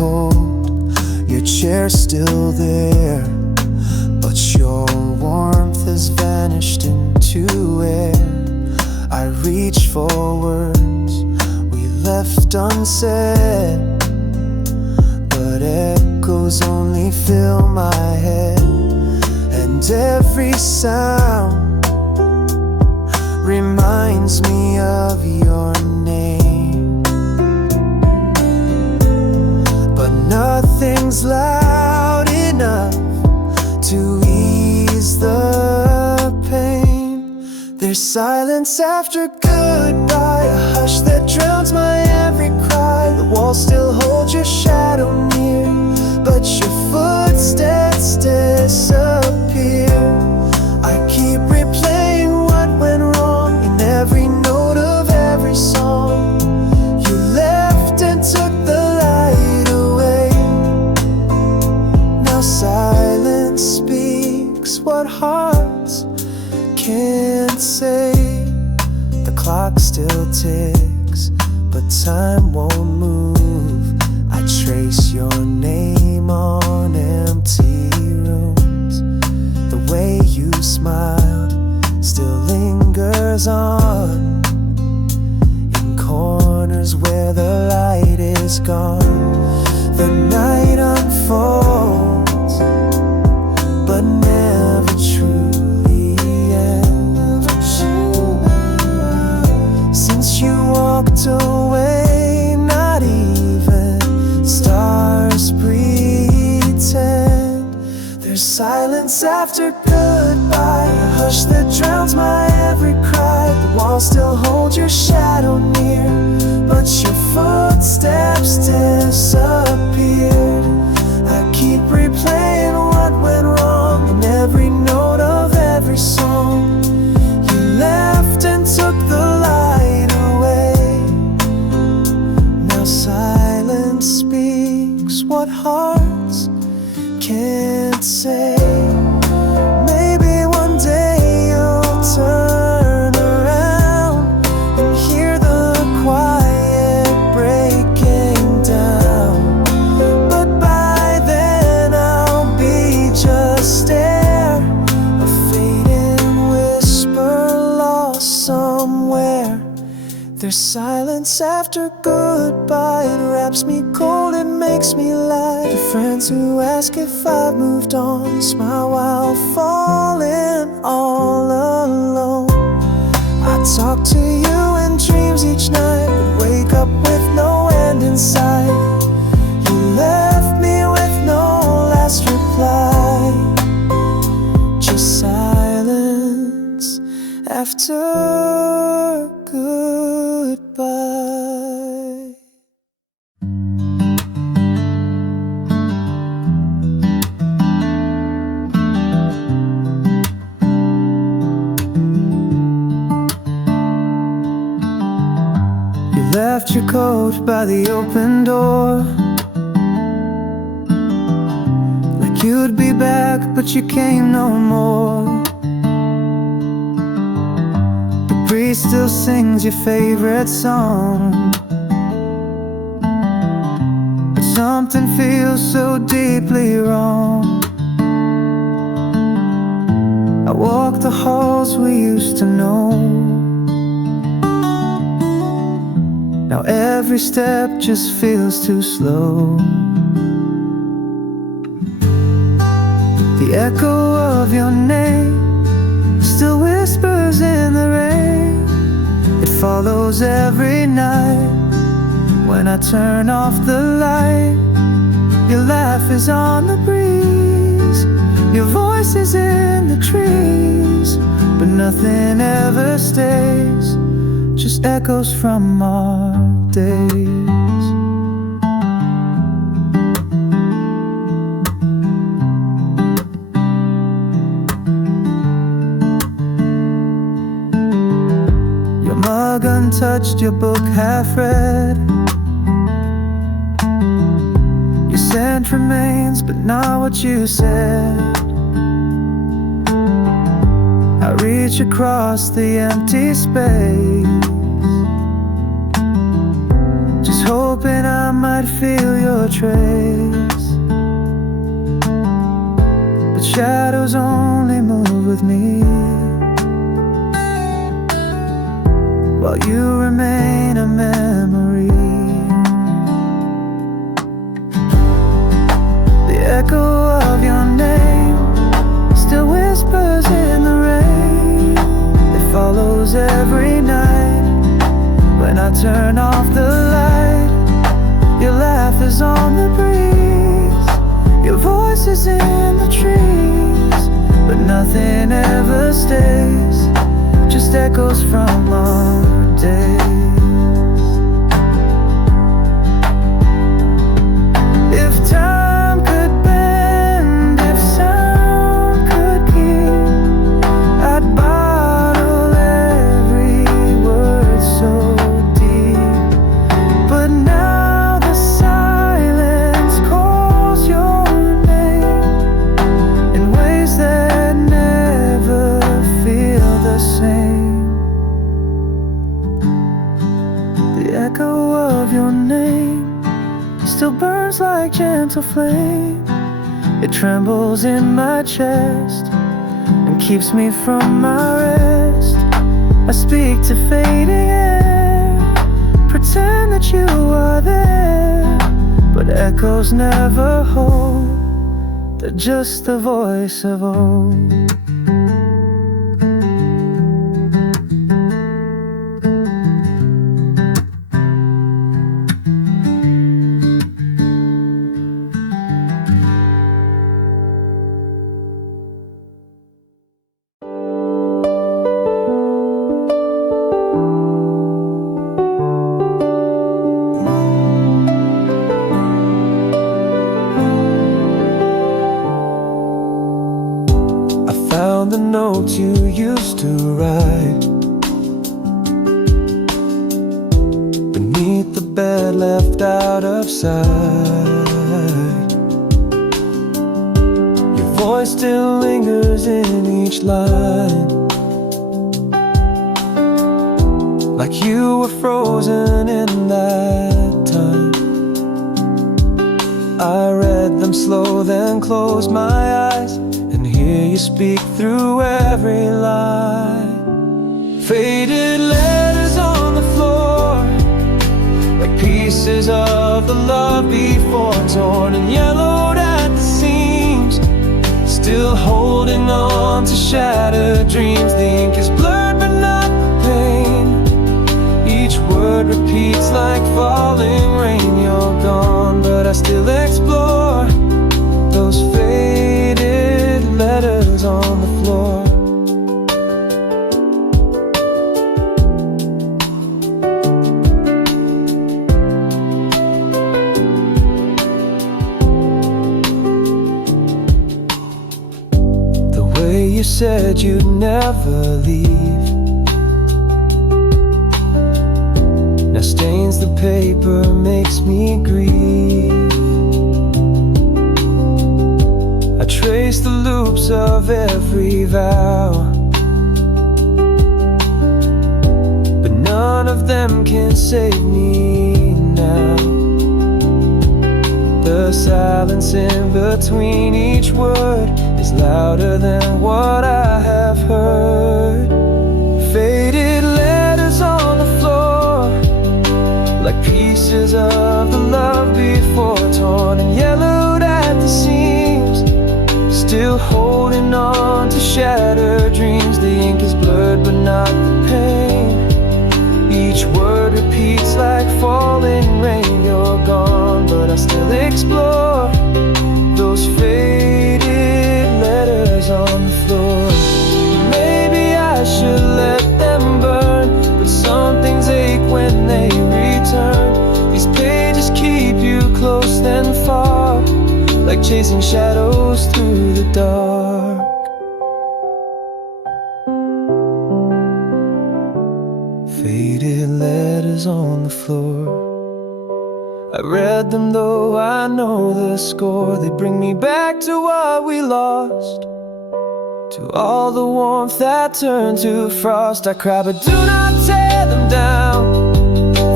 cold, your chair's still there, but your warmth has vanished into air. I reach for words we left unsaid, but echoes only fill my head, and every sound reminds me of your name. But nothing's loud enough to ease the pain. There's silence after goodbye, a hush that drowns my every cry. The walls still hold your shadow near, but your footsteps disappear. I keep replaying what went wrong in every note of every song. You left and took the light away. Now silence speaks what hearts can't say. The clock still ticks, but time won't move. I trace your name on empty rooms. The way you smiled still lingers on, in corners where the light is gone. The night unfolds, but never truly ends. Since you walked away, not even stars pretend. There's silence after goodbye, a hush that drowns my every cry. The walls still hold your shadow near, but your footsteps disappeared. I keep replaying what went wrong in every note of every song. You left and took the light away. Now silence speaks what hearts can't say. Maybe one day you'll turn around and hear the quiet breaking down. But by then I'll be just air, a fading whisper lost somewhere. There's silence after goodbye, it wraps me cold, it makes me lie. To friends who ask if I've moved on, smile while falling all alone. I talk to you in dreams each night, but wake up with no end in sight. You left me with no last reply, just silence after goodbye. You left your coat by the open door, like you'd be back, but you came no more. The breeze still sings your favorite song, but something feels so deeply wrong. I walk the halls we used to know. Now every step just feels too slow. The echo of your name still whispers in the rain. It follows every night when I turn off the light. Your laugh is on the breeze, your voice is in the trees, but nothing ever stays, just echoes from our days. Your mug untouched, your book half read. Your scent remains, but not what you said. I reach across the empty space, just hope hoping I might feel your trace, but shadows only move with me, while you remain a memory. The echo of your name still whispers in the rain. It follows every night when I turn off the light. Your laugh is on the breeze, your voice is in the trees, but nothing ever stays, just echoes from our days. If time could bend, if sound could keep, I'd bottle every word so deep. But now the silence calls your name in ways that never feel the same. The echo of your name still burns like gentle flame. It trembles in my chest and keeps me from my rest. I speak to fading air, pretend that you are there, but echoes never hold. They're just the voice of old. Found the notes you used to write beneath the bed left out of sight. Your voice still lingers in each line, like you were frozen in that time. I read them slow, then closed my eyes, hear you speak through every line. Faded letters on the floor, like pieces of the love before, torn and yellowed at the seams, still holding on to shattered dreams. The ink is blurred but not the pain. Each word repeats like falling rain. You're gone, but I still explore those faded letters on the floor. The way you said you'd never leave now stains the paper, makes me grieve. I trace the loops of every vow, but none of them can save me now. The silence in between each word is louder than what I have heard. Faded letters on the floor, like pieces of the love before, torn and yellowed at the seams, still holding on to shattered dreams. The ink is blurred but not the pain. Each word repeats like falling rain. You're gone, but I still explore those faded letters on the floor. Maybe I should let them burn, but some things ache when they return. These pages keep you close then far, like chasing shadows through the dark. Faded letters on the floor, I read them though I know the score. They bring me back to what we lost, to all the warmth that turned to frost. I cry but do not tear them down,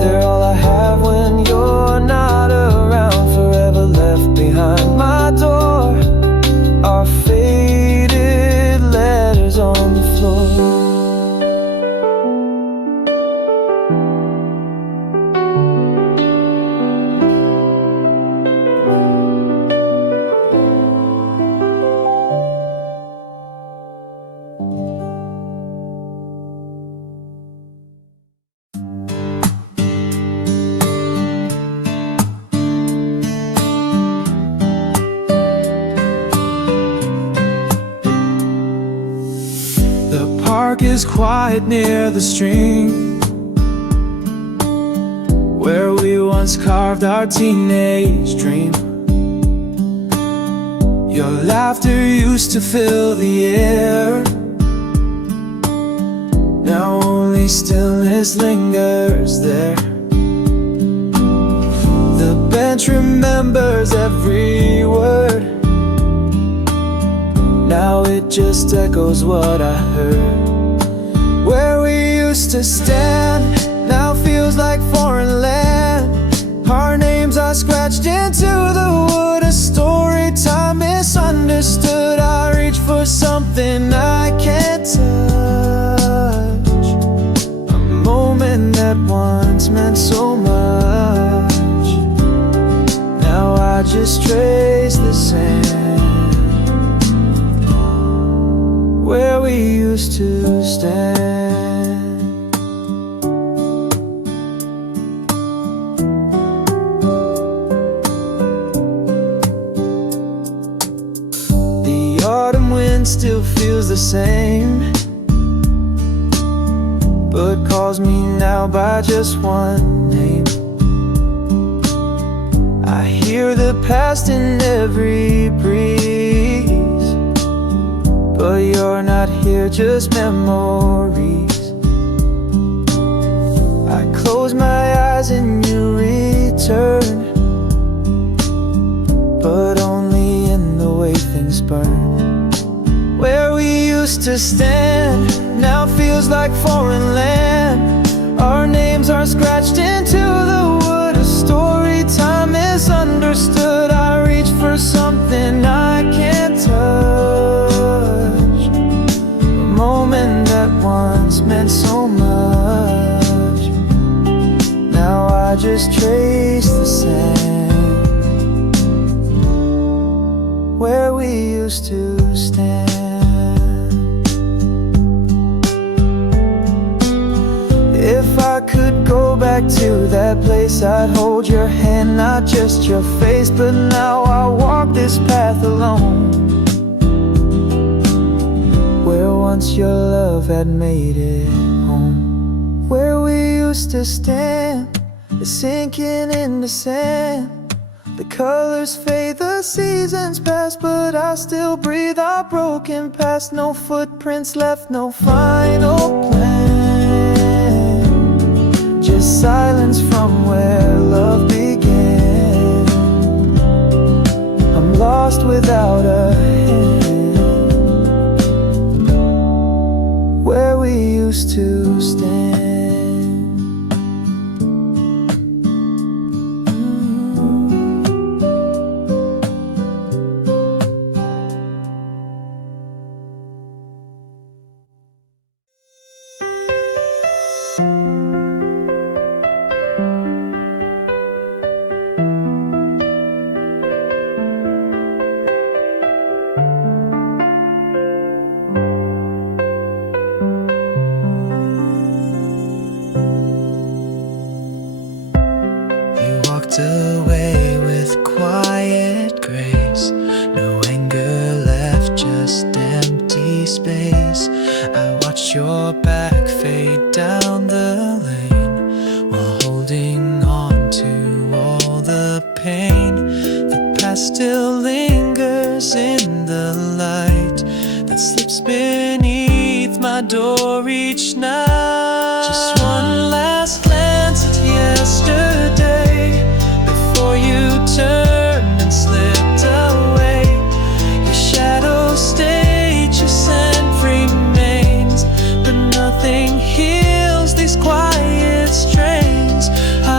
They're all I have when you're not around. Forever left behind my door are faded letters on the floor. Is quiet near the stream where we once carved our teenage dream. Your laughter used to fill the air. Now only stillness lingers there. The bench remembers every word. Now it just echoes what I heard. Where we used to stand now feels like foreign land. Our names are scratched into the wood, a story time misunderstood. I reach for something I can't touch, a moment that once meant so much. Now I just trace the sand where we used to stand. The autumn wind still feels the same, but calls me now by just one name. I hear the past in every breeze, but you're not here, just memories. I close my eyes and you return, but only in the way things burn. Where we used to stand now feels like foreign land. Our names are scratched into the wood, a story time misunderstood. I reach for something I can't touch, a moment that once meant so much. Now I just trace the sand where we used to stand. If I could go back to that place, I'd hold your hand, not just your face. But now I walk this path alone, where once your love had made it home. Where we used to stand is sinking in the sand. The colors fade, the seasons pass, but I still breathe our broken past. No footprints left, no final plan, just silence from where love began. I'm lost without a hand, where we used to stand. Away with quiet grace, no anger left, just empty space. I watched your back fade down the lane while holding on to all the pain. The past still lingers in the light that slips beneath my door each night. Just one last glance at yesterday before you turned and slipped away. Your shadow stayed, your scent remains, but nothing heals these quiet strains.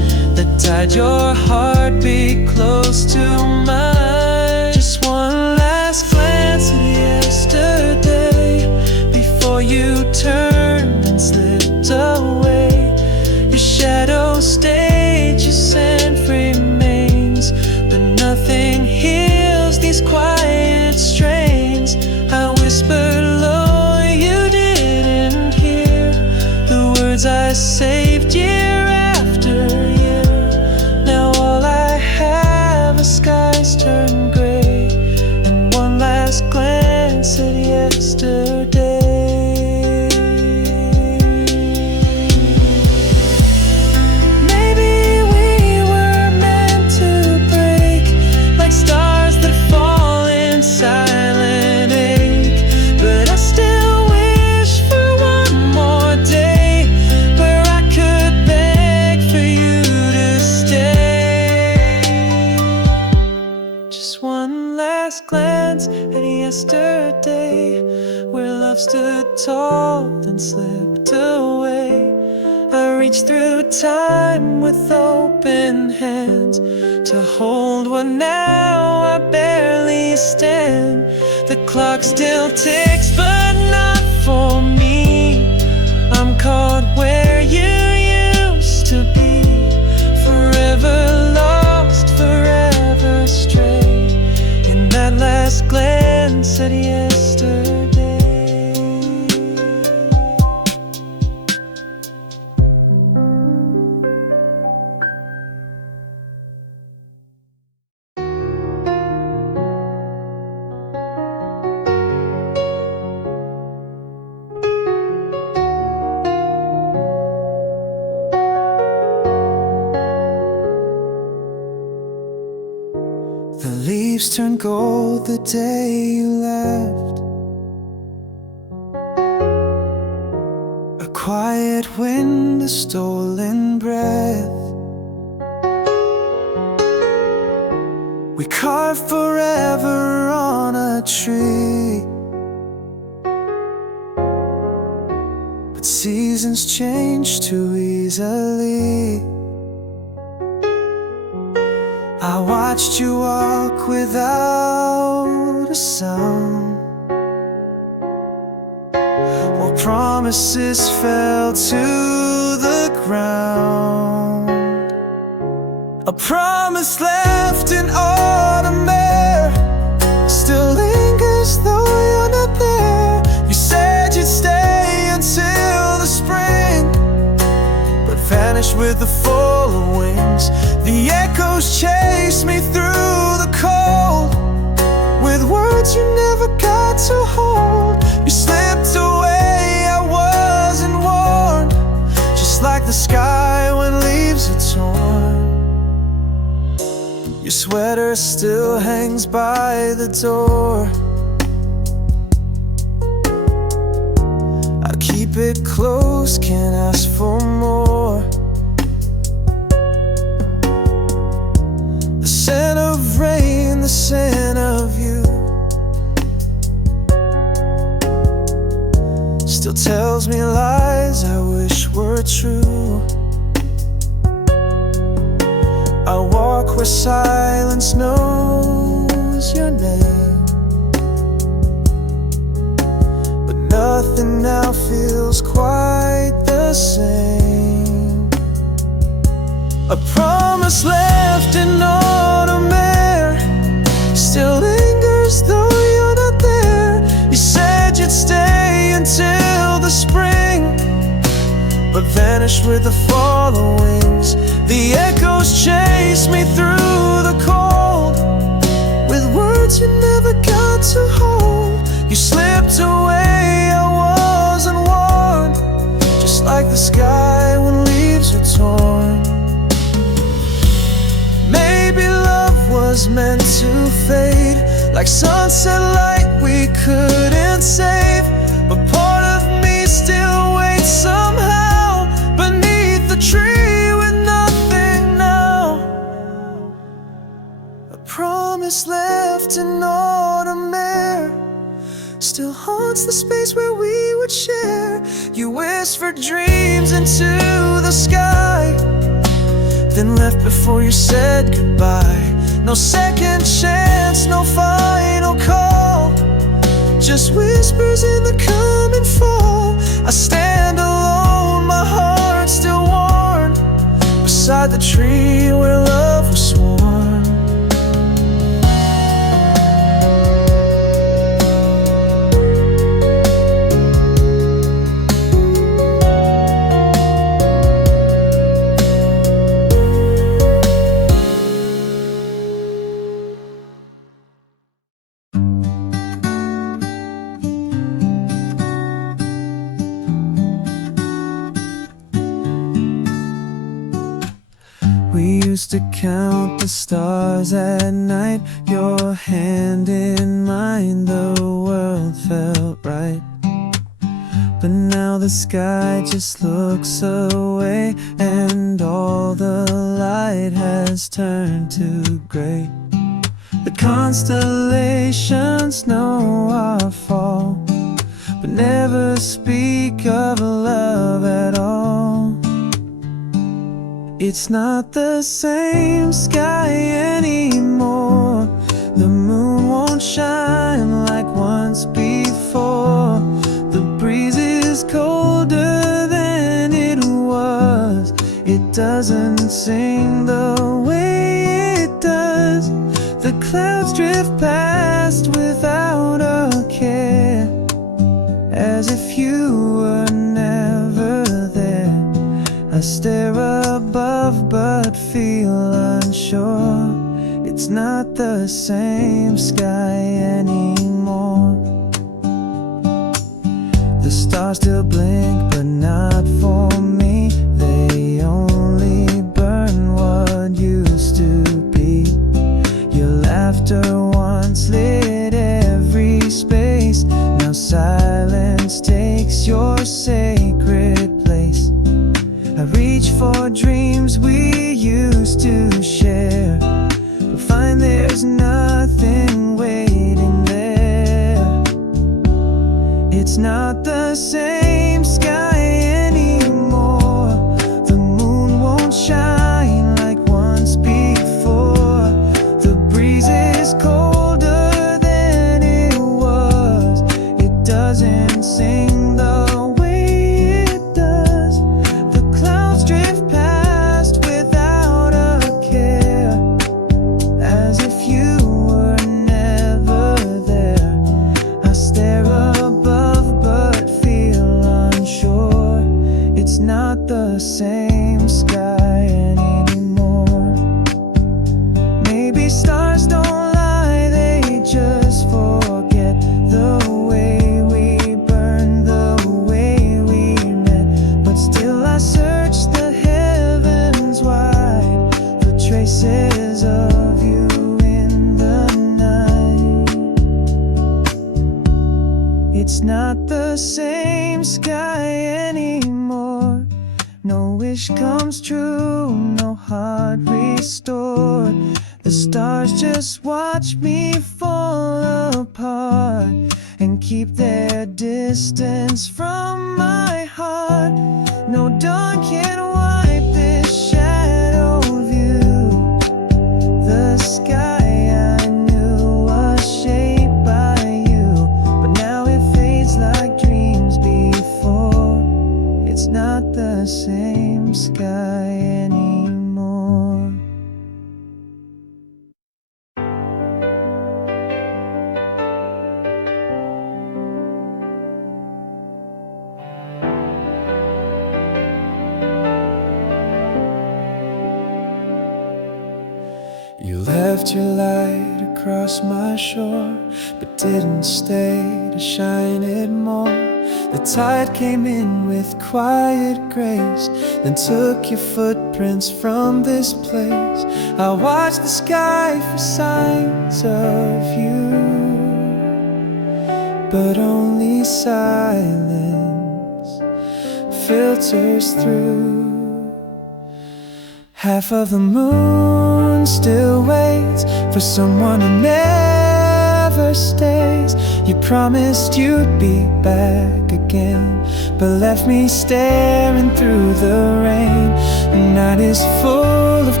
inside your heartbeat close to mine. Just one last glance at yesterday before you turned and slipped away. Your shadow stayed, your scent remains, but nothing heals these quiet strains. I whispered low, you didn't hear the words I saved year after year. Now all I have are skies turned gray and one last glance at yesterday. Glance at yesterday, where love stood tall then slipped away. I reached through time with open hands to hold what now I barely stand. The clock still ticks, but not for me. I'm caught where you used to be, forever lost, forever stray. That last glance at yesterday. The leaves turned gold the day you left. A quiet wind, a stolen breath. We carved forever on a tree, but seasons change too easily. I watched you walk without a sound, while promises fell to the ground. A promise left in autumn air still lingers though you're not there. You said you'd stay until the spring, but vanished with the fall of wings. The echoes chase me through the cold with words you never got to hold. You slipped away, I wasn't warned, just like the sky when leaves are torn. Your sweater still hangs by the door. I keep it close, can't ask for more. The scent of rain, the scent of you, still tells me lies I wish were true. I walk where silence knows your name, but nothing now feels quite the same. A promise left in autumn air still lingers though you're not there. You said you'd stay until the spring, but vanished with the fall of wings. The echoes chase me through the cold with words you never got to hold. You slipped away, I wasn't warned, just like the sky when leaves are torn. Maybe love was meant to fade, like sunset light we couldn't save, but part of me still waits somehow beneath the tree with nothing now. A promise left in autumn air still haunts the space where we would share. You whispered dreams into the sky, then left before you said goodbye. No second chance, no final call, just whispers in the coming fall. I stand alone, my heart still warm, beside the tree where love was sworn. We used to count the stars at night, your hand in mine, the world felt right. But now the sky just looks away, and all the light has turned to gray. The constellations know our fall, but never speak of love at all. It's not the same sky anymore. The moon won't shine like once before. The breeze is colder than it was. It doesn't sing the way it does. The clouds drift past without a care, as if you were never there. I stare above but feel unsure. It's not the same sky anymore. The stars still blink but not for me. They only burn what used to be. Your laughter once lit every space. Now silence takes your sacred place. I reach for dreams we used to share, but find there's nothing waiting there. It's not the same sky anymore. The moon won't shine like once before. The breeze is colder than it was. It doesn't sing the way it does. The clouds drift past without a care, as if you were never there. I stare above but feel unsure. It's not the same sky anymore. Maybe stars don't lie, they just forget the way we burned, the way we met. But still I search the heavens wide for traces of you in the night. It's not the same sky anymore. No wish comes true, no heart restored. The stars just watch me fall apart and keep their distance from my heart. No dawn can wipe this shadow view. The sky I knew was shaped by you, but now it fades like dreams before. It's not the same sky anymore. You left your light across my shore, but didn't stay to shine it more. The tide came in with quiet grace, then took your footprints from this place. I watched the sky for signs of you, but only silence filters through. Half of the moon still waits for someone who never stays. You promised you'd be back again, but left me staring through the rain. The night is full of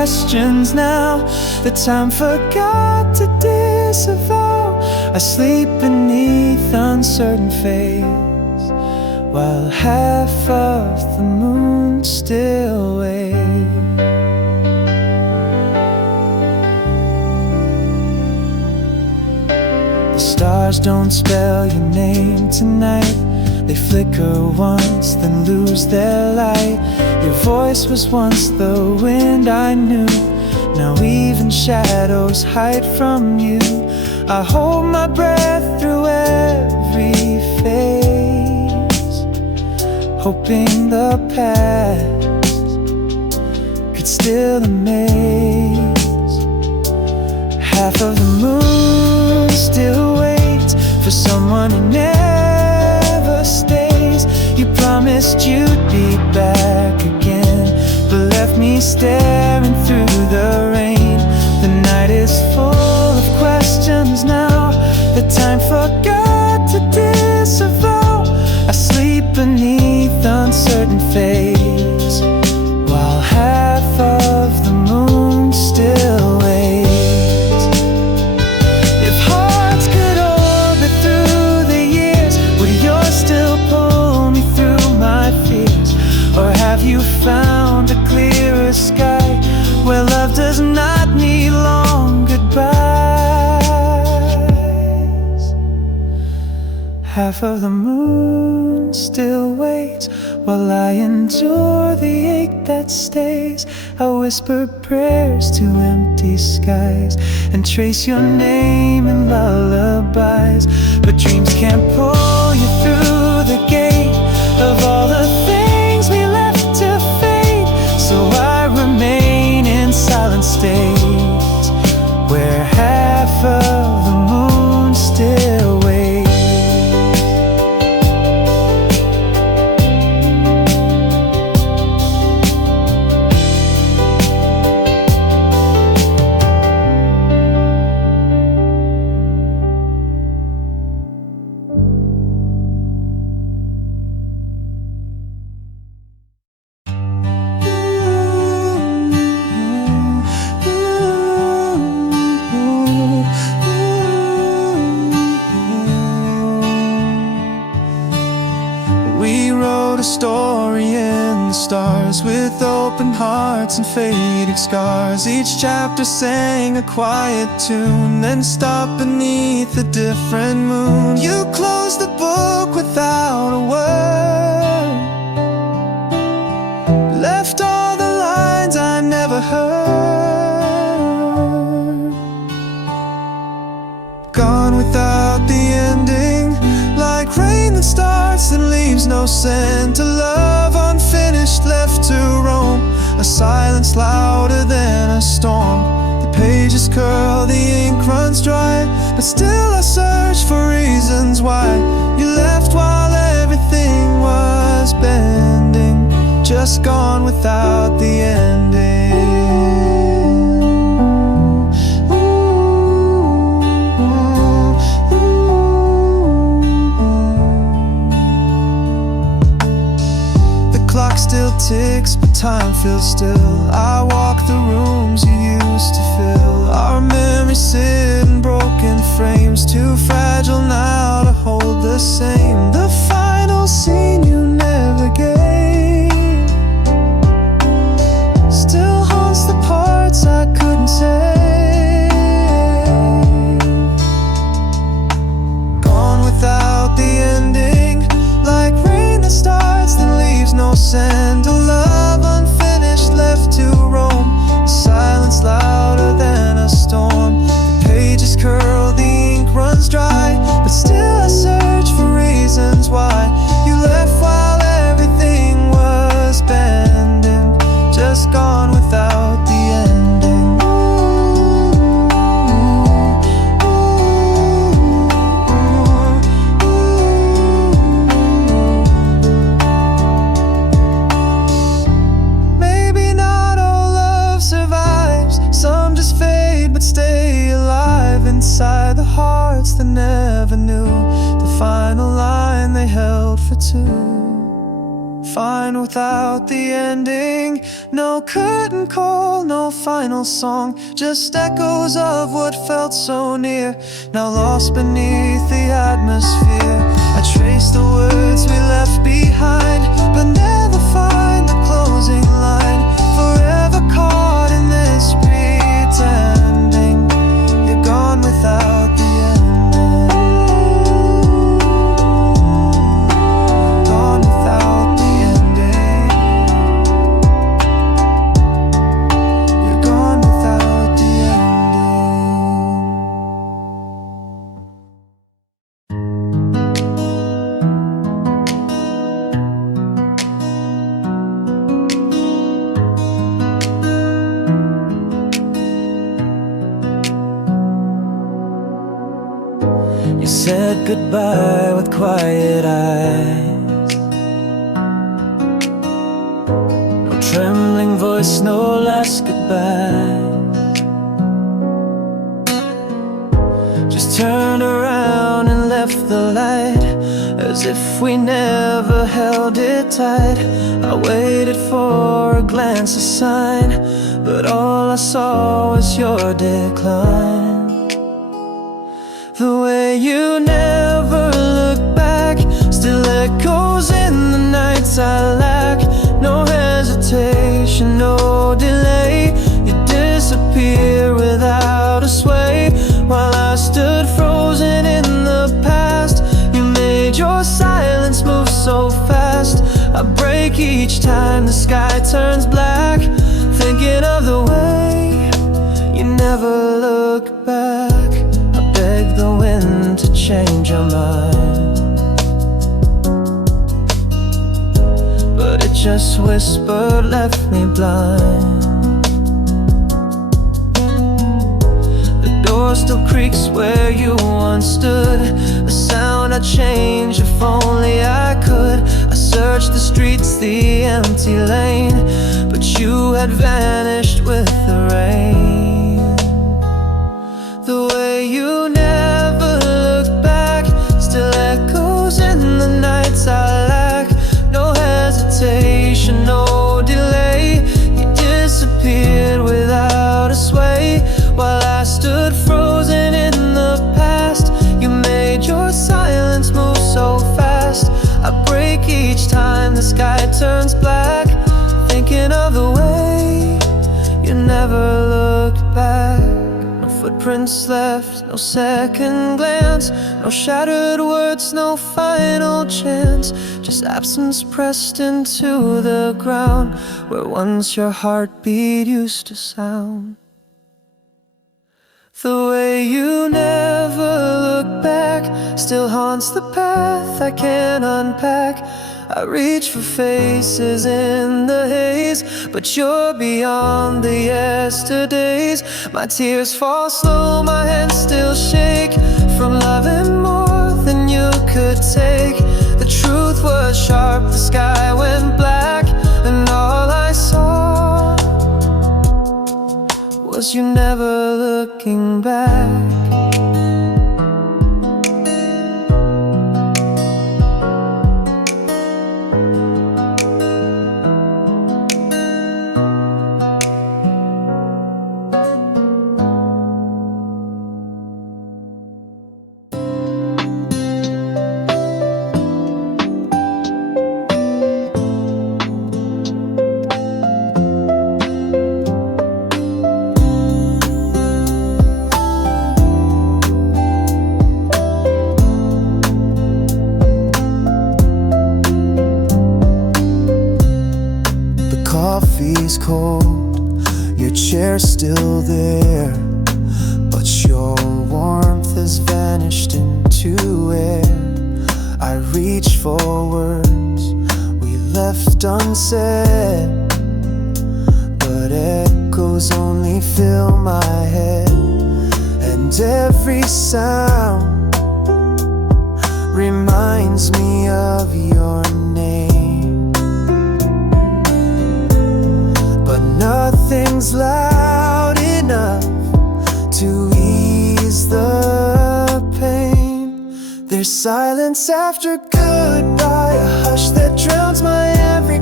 questions now that time forgot to disavow. I sleep beneath uncertain fates while half of the moon still waits. The stars don't spell your name tonight. They flicker once, then lose their light. Your voice was once the wind I knew. Now even shadows hide from you. I hold my breath through every phase, hoping the past could still amaze. Half of the moon still waits for someone who never stays. You promised you'd be back again, but left me staring through the rain. The night is full of questions now that time forgot to disavow. I sleep beneath uncertain fates while half of the moon still waits. If hearts could orbit through the years, would yours still pull me through my fears? Or have you found a clearer sky where love does not need long goodbyes? Half of the moon still waits while I endure the ache that stays. I whisper prayers to empty skies and trace your name in lullabies, but dreams can't pull you through the gate of all the things we left to fate. So I remain in silent state where half of the moon still waits. A story in the stars with open hearts and faded scars. Each chapter sang a quiet tune, then stopped beneath a different moon. You closed the book without a word, left all the lines I never heard. Gone without the ending, like rain that starts and leaves no scent. A love unfinished left to roam, a silence louder than a storm. The pages curl, the ink runs dry, but still I search for reasons why you left while everything was bending, just gone without the ending. Still ticks, but time feels still. I walk the rooms you used to fill. Our memories sit in broken frames, too fragile now to hold the same. The final scene you never gave still haunts the parts I couldn't say. Gone without the ending, like rain that starts then leaves no scent. A love unfinished left to roam, silence louder than a storm. The pages curl, the ink runs dry, but still I search for reasons why you left while everything was bending, just gone without the ending. Stay alive inside the hearts that never knew the final line they held for two. fine without the ending. No curtain call, no final song, just echoes of what felt so near, now lost beneath the atmosphere. I trace the words we left behind, but never find the closing line. Forever caught in this pretending, you're gone without the ending. Gone without the ending. You're gone without the ending. You said goodbye with quiet eyes, no trembling voice, no last goodbye. Just turned around and left the light, as if we never held it tight. I waited for a glance, a sign, but all I saw was your decline. The way you never look back still echoes in the nights I lack. No hesitation, no delay, you disappear without a sway. While I stood frozen in the past, you made your silence move so fast. I break each time the sky turns black, thinking of the way you never look back. Beg the wind to change your mind, but it just whispered, left me blind. The door still creaks where you once stood, a sound I'd change if only I could. I searched the streets, the empty lane, but you had vanished with the rain. The way you never look back still echoes in the nights I lack. No hesitation, no delay, you disappeared without a sway. While I stood frozen in the past, you made your silence move so fast. I break each time the sky turns black, thinking of the way you never looked back. Footprints left, no second glance, no shattered words, no final chance, just absence pressed into the ground where once your heartbeat used to sound. The way you never look back still haunts the path I can't unpack. I reach for faces in the haze, but you're beyond the yesterdays. My tears fall slow, my hands still shake from loving more than you could take. The truth was sharp, the sky went black, and all I saw was you never looking back. Coffee's cold, your chair's still there, but your warmth has vanished into air. I reach for words we left unsaid, but echoes only fill my head, and every sound reminds me of your name. But nothing's loud enough to ease the pain. There's silence after goodbye, a hush that drowns my every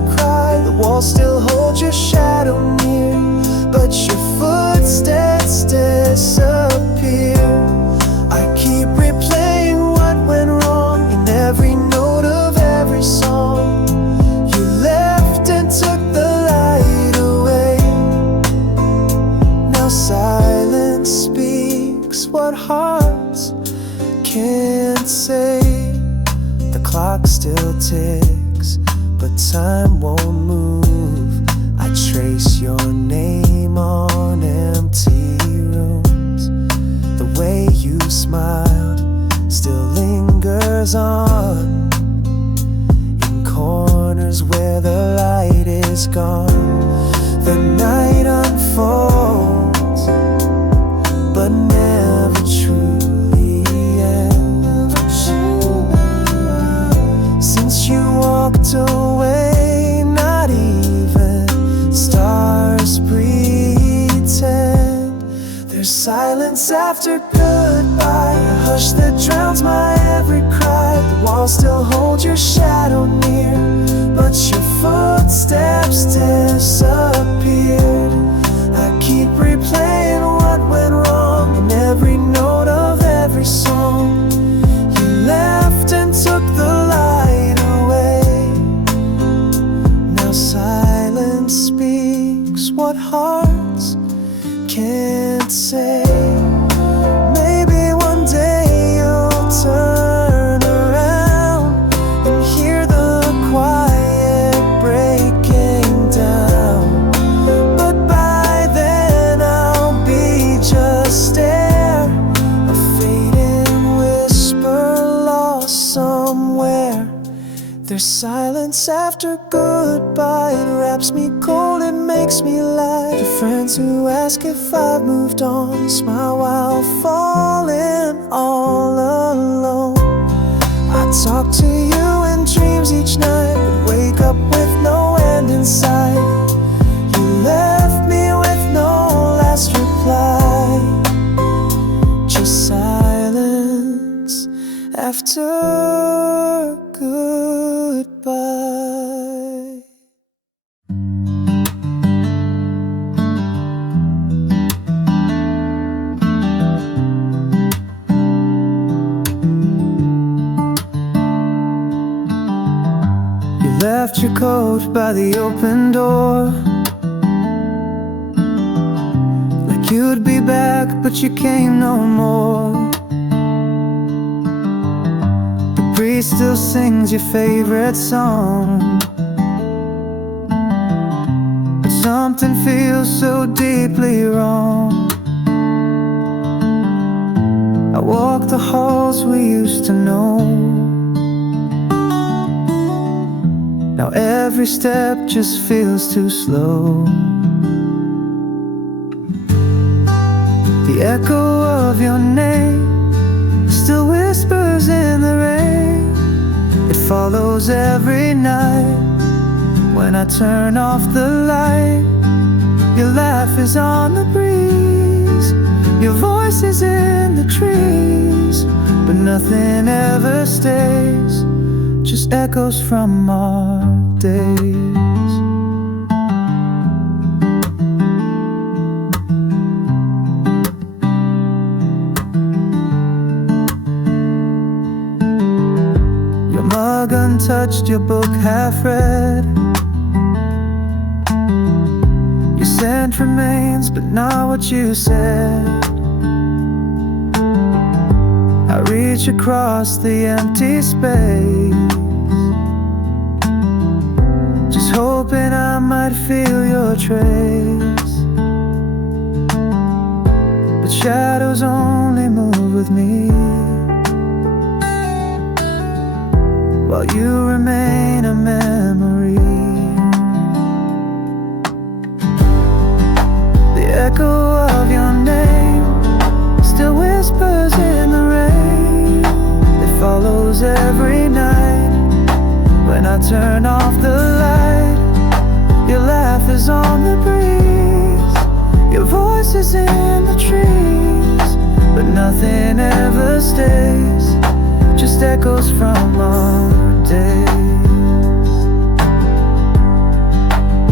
walls still hold your shadow near, but your footsteps disappear. I keep replaying what went wrong in every note of every song. You left and took the light away. Now silence speaks what hearts can't say. The clock still ticks, but time won't move. I trace your name on empty rooms. The way you smiled still lingers on, in corners where the light is gone. The night unfolds, but never truly ends. Since you walked away, not even stars pretend. There's silence after goodbye, a hush that drowns my every cry. The walls still hold your shadow near, but your footsteps disappeared. I keep replaying what went wrong in every note of every song. You left and took the light away. Now silence speaks what hearts can't say. Maybe one day you'll turn around and hear the quiet breaking down. But by then I'll be just air, a fading whisper lost somewhere. There's silence after goodbye. It wraps me cold, it makes me lie. To friends who ask if I've moved on, smile while falling all alone. I talk to you in dreams each night, but wake up with no end in sight. You left me with no last reply, just silence after goodbye. You left your coat by the open door, like you'd be back, but you came no more. The breeze still sings your favorite song, but something feels so deeply wrong. I walk the halls we used to know. Now every step just feels too slow. The echo of your name still whispers in the rain. It follows every night when I turn off the light. Your laugh is on the breeze, your voice is in the trees, but nothing ever stays, just echoes from our days. Your mug untouched, your book half read. Your scent remains, but not what you said. I reach across the empty space, just hoping I might feel your trace. But shadows only move with me, while you remain a memory. The echo of your name still whispers in the rain. It follows every night when I turn off the light. Your laugh is on the breeze, your voice is in the trees, but nothing ever stays, just echoes from our days.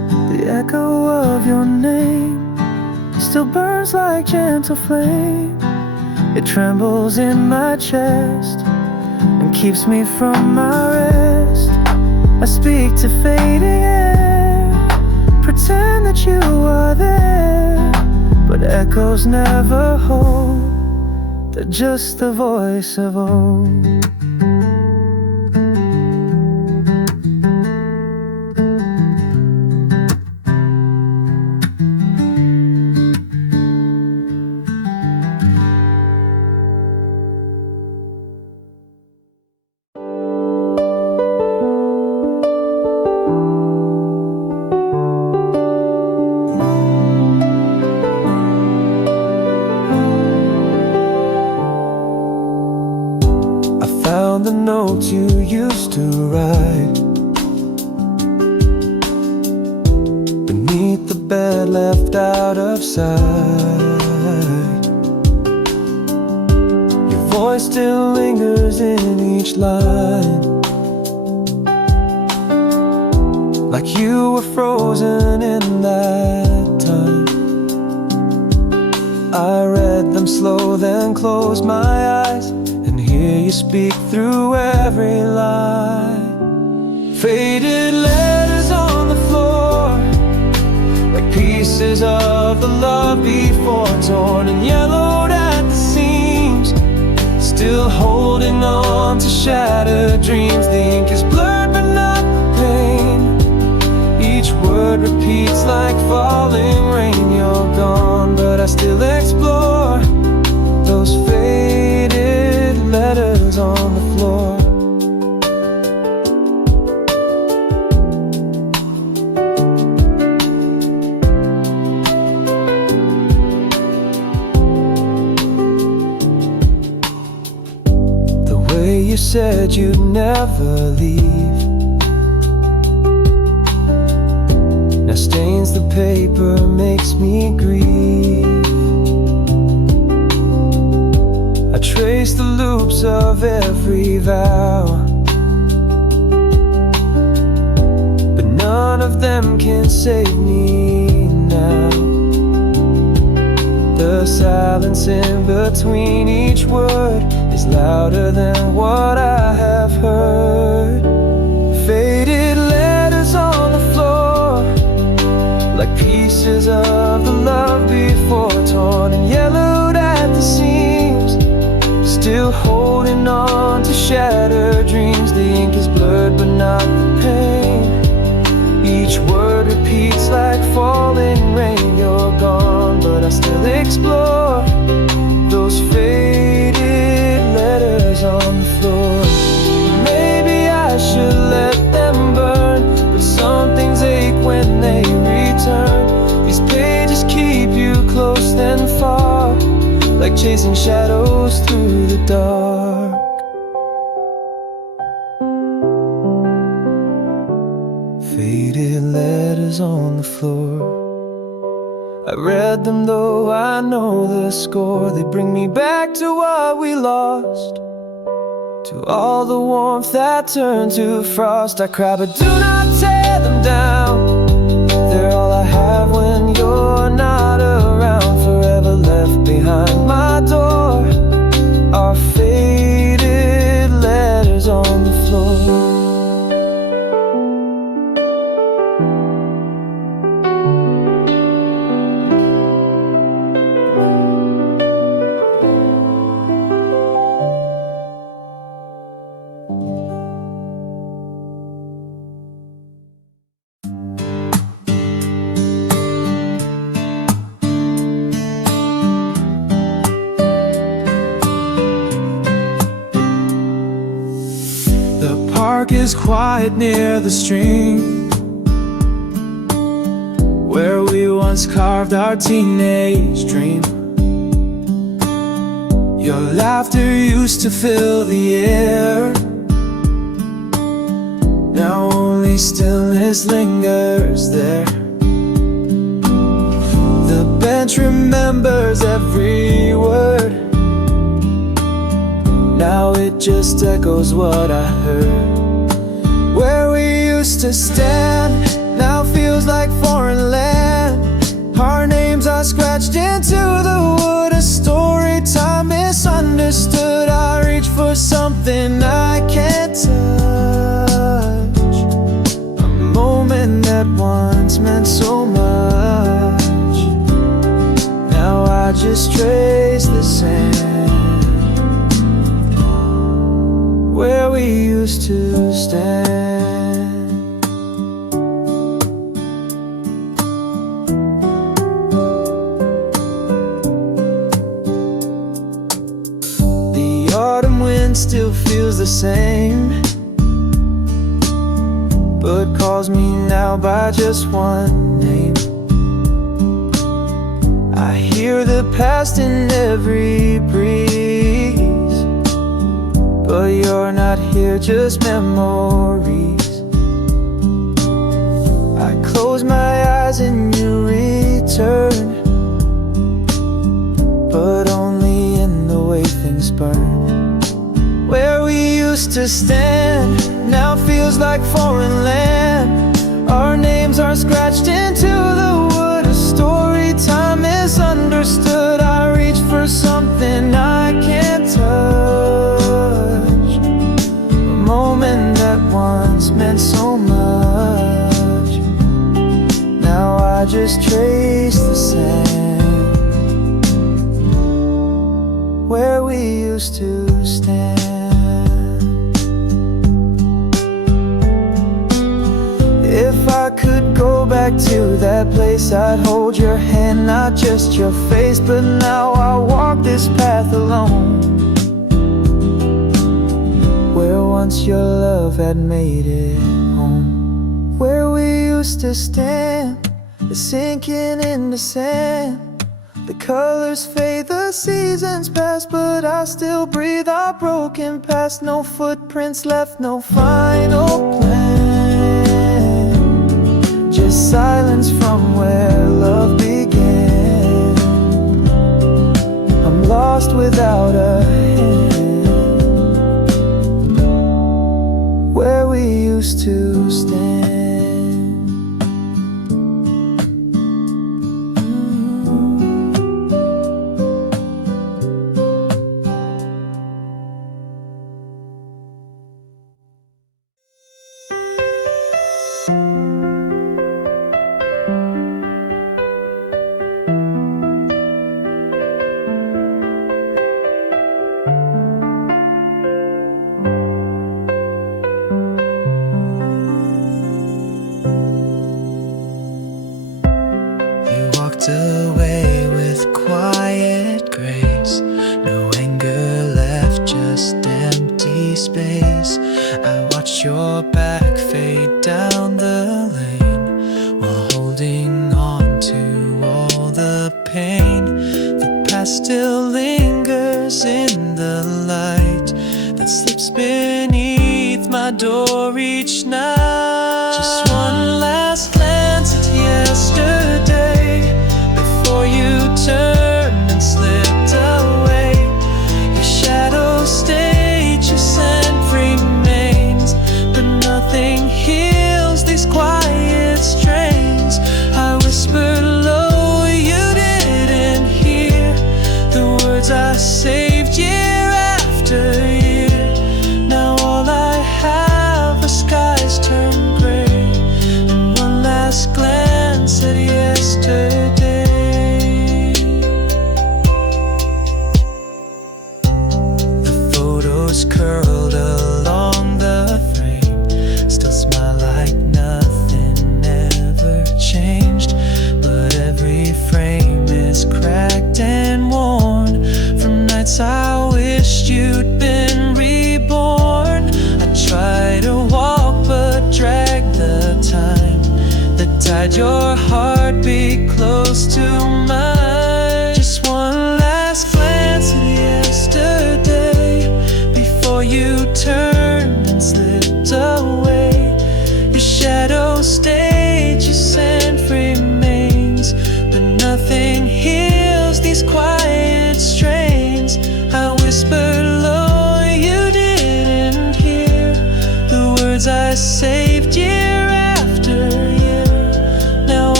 still burns like gentle flame. It trembles in my chest and keeps me from my rest. I speak to fading air, pretend that you are there, but echoes never hold. They're just the voice of old. The notes you used to write beneath the bed, left out of sight. Your voice still lingers in each line, like you were frozen in that time. I read them slow, then closed my eyes, hear you speak through every line. Faded letters on the floor, like pieces of the love before, torn and yellowed at the seams, still holding on to shattered dreams. The ink is blurred but not the pain. Each word repeats like falling rain. You're gone, but I still explore those faded letters on the floor. The way you said you'd never leave now stains the paper, makes me grieve. Trace the loops of every vow, but none of them can save me now. The silence in between each word is louder than what I have heard. Faded letters on the floor, like pieces of the love before, torn and yellowed at the seams, still holding on to shattered dreams. The ink is blurred but not the pain. Each word repeats like falling rain. You're gone, but I still explore those faded letters on the floor. Maybe I should let them burn, but some things ache when they return. These pages keep you close then far, like chasing shadows through the dark. Faded letters on the floor, I read them though I know the score. They bring me back to what we lost, to all the warmth that turned to frost. I cry but do not tear them down, they're all I have when you're not around. Forever left behind my door are faded letters on the floor. Is quiet near the stream where we once carved our teenage dream. Your laughter used to fill the air, now only stillness lingers there. The bench remembers every word, now it just echoes what I heard. Where we used to stand now feels like foreign land. Our names are scratched into the wood, a story time misunderstood. I reach for something I can't touch, a moment that once meant so much. Now I just trace the sand where we used to stand. Autumn wind still feels the same, but calls me now by just one name. I hear the past in every breeze, but you're not here, just memories. I close my eyes and you return, but only in the way things burn. Where we used to stand now feels like foreign land. Our names are scratched into the wood, a story time misunderstood. I reach for something I can't touch, a moment that once meant so much. Now I just trace the sand where we used to stand. If I could go back to that place, I'd hold your hand, not just your face. But now I walk this path alone, where once your love had made it home. Where we used to stand is sinking in the sand. The colors fade, the seasons pass, but I still breathe our broken past. No footprints left, no final plan, just silence from where love began. I'm lost without a hand, where we used to stand. Away with quiet grace, no anger left, just empty space. I watched your back fade down the lane while holding on to all the pain. The past still lingers in the light that slips beneath my door each night. Just one last glance at yesterday before you turned and slipped away. Your shadow stayed, your scent remains, but nothing heals these quiet strains. I whispered low, you didn't hear the words I saved year after year. Now all I have are skies turned gray, and one last glance at yesterday. Curled along the frame still smile like nothing ever changed, but every frame is cracked and worn from nights I wished you'd been reborn. I tried to walk but dragged the time that tied your heartbeat close to mine. Just one last glance at yesterday before you turned and slipped away. Your shadow stayed, your scent remains, but nothing heals these quiet strains. I whispered low, you didn't hear the words I saved year after year. Now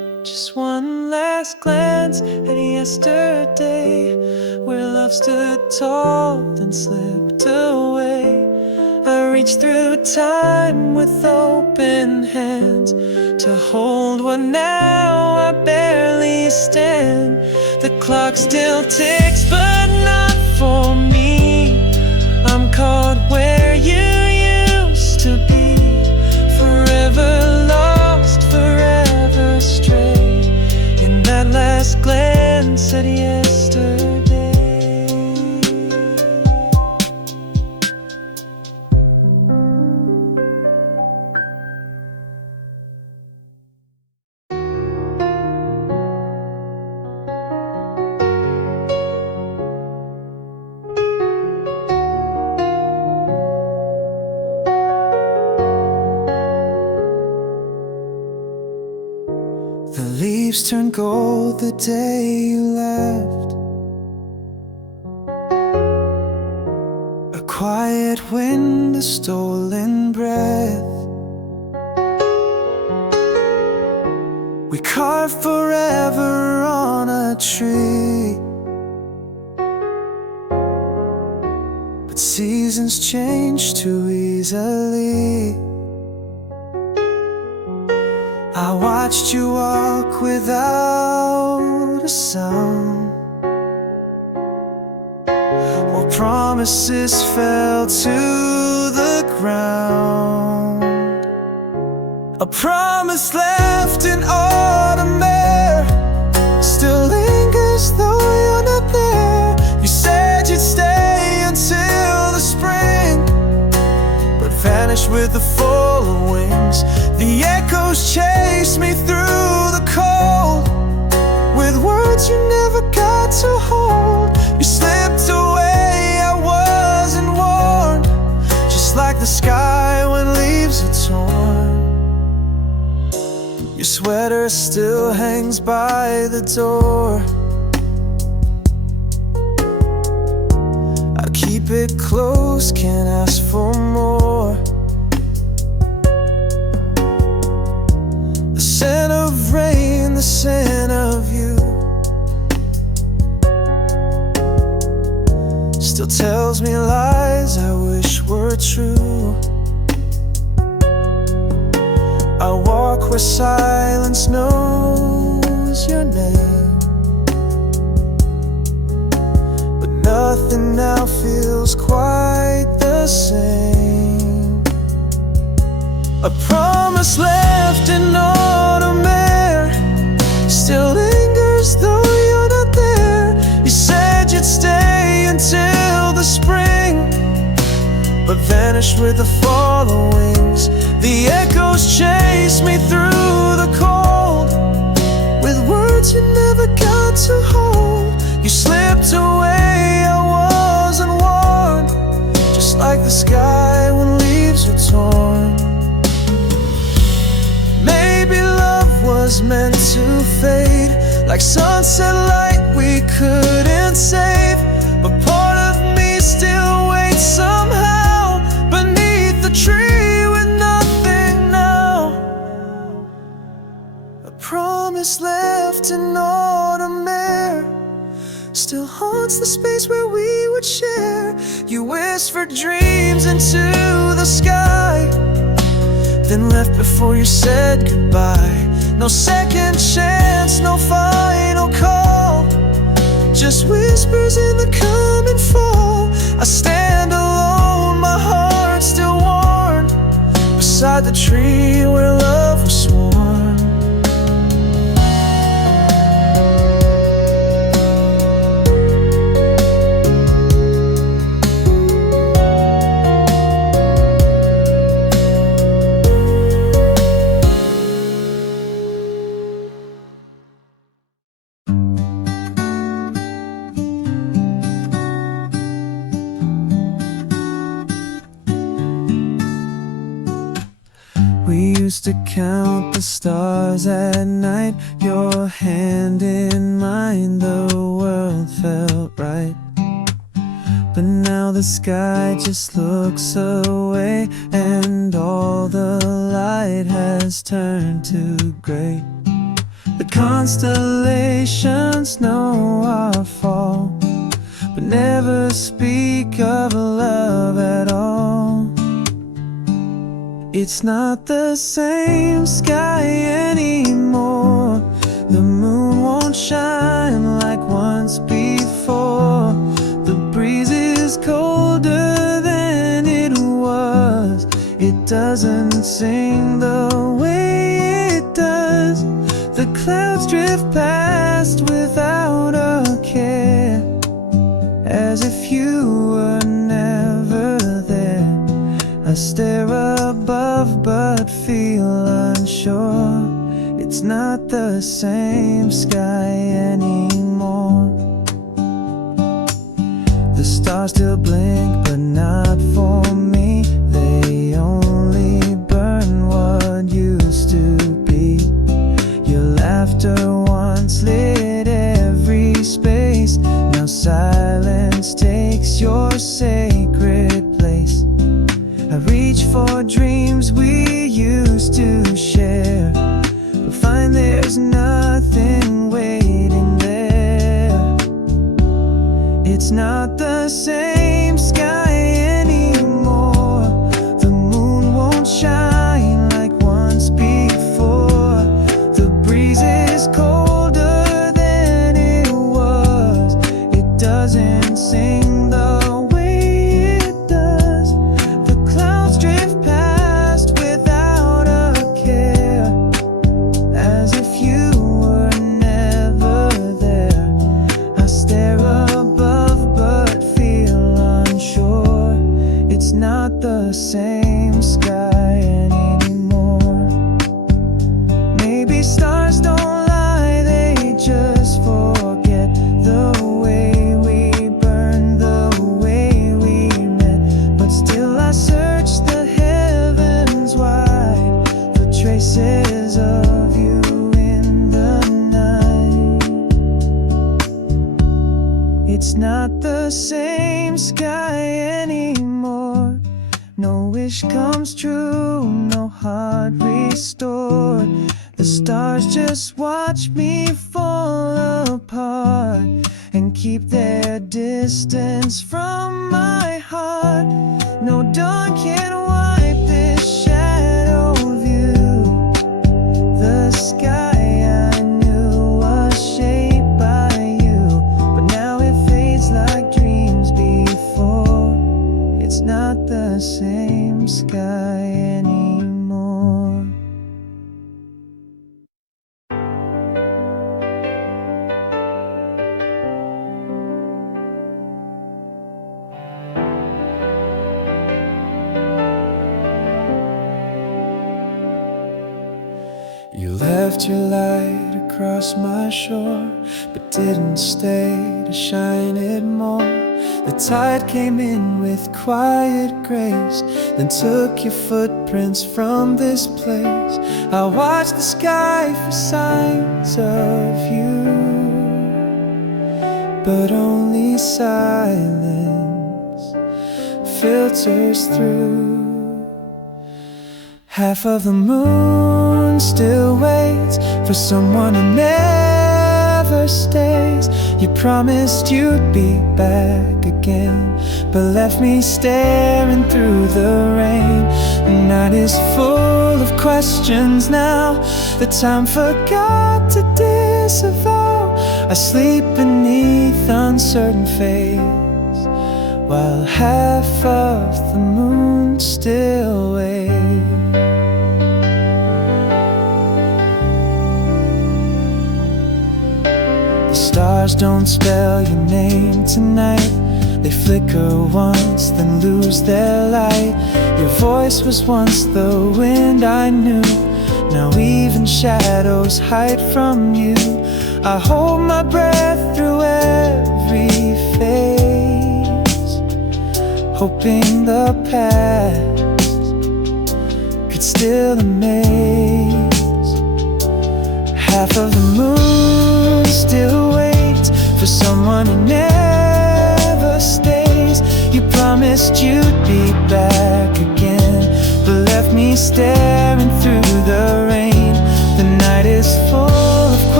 last glance at yesterday, where love stood tall then slipped away. I reached through time with open hands to hold what now I barely stand. The clock still ticks, but not for me. I'm caught where you used to be, forever lost, forever stray, in that last glance at yesterday. The leaves turned gold the day you left. A quiet wind, a stolen breath. We carved forever on a tree, but seasons change too easily. I watched you walk without a sound, while promises fell to the ground. A promise left in autumn air still lingers though you're not there. You said you'd stay until the spring, but vanished with the full wings. The echoes chase me through the cold, with words you never got to hold. You slipped away, I wasn't warned, just like the sky when leaves are torn. Your sweater still hangs by the door. I keep it close, can't ask for more. The scent of rain, the scent of you, still tells me lies I wish were true. I walk where silence knows your name, but nothing now feels quite the same. A promise left in autumn air still lingers though you're not there. You said you'd stay until the spring, but vanished with the fall of wings. The echoes chase me through the cold, with words you never got to hold. You slipped away, I wasn't warned, just like the sky when leaves are torn. Maybe love was meant to fade, like sunset light we couldn't save, but part of me still waits somehow beneath the tree with nothing now. A promise left in autumn air still haunts the space where we would share. You whispered dreams into the sky, then left before you said goodbye. No second chance, no final call, just whispers in the coming fall. I stand alone, my heart still warm, beside the tree where love was sworn. We used to count the stars at night, your hand in mine, the world felt right. But now the sky just looks away, and all the light has turned to gray. The constellations know our fall, but never speak of love at all. It's not the same sky anymore. The moon won't shine like once before. The breeze is colder than it was. It doesn't sing the way it does. The clouds drift past without a care, as if you were never there. I stare above but feel unsure. It's not the same sky anymore. The stars still blink but not for me. They only burn what used to be. Your laughter once lit every space. Now silence takes your sacred place. I reach for dreams we used to share, but find there's nothing waiting there. It's not the same sky anymore. The moon won't shine like once before. The breeze is colder than it was. It doesn't sing the way it does. The clouds drift past without a care, as if you were never there. I stare above but feel unsure. It's not the same sky anymore. Maybe stars don't lie, they just forget the way we burned, the way we met. But still I search the heavens wide for traces of you in the night. It's not the same sky anymore. No wish comes true, no heart restored. The stars just watch me fall apart and keep their distance from my heart. No dawn can wipe this shadow view. The sky I knew was shaped by you, but now it fades like dreams before. It's not the same sky anymore. You left your light across my shore, but didn't stay to shine it more. The tide came in with quiet grace, then took your footprints from this place. I watched the sky for signs of you, but only silence filters through. Half of the moon still waits for someone who never stays. You promised you'd be back again, but left me staring through the rain. The night is full of questions now. The time forgot to disavow. I sleep beneath uncertain fates, while half of the moon still waits. Stars don't spell your name tonight. They flicker once, then lose their light. Your voice was once the wind I knew. Now even shadows hide from you. I hold my breath through every phase, hoping the past could still amaze. Half of the moon still waits for someone who never stays. You promised you'd be back again, but left me staring through the rain. The night is full of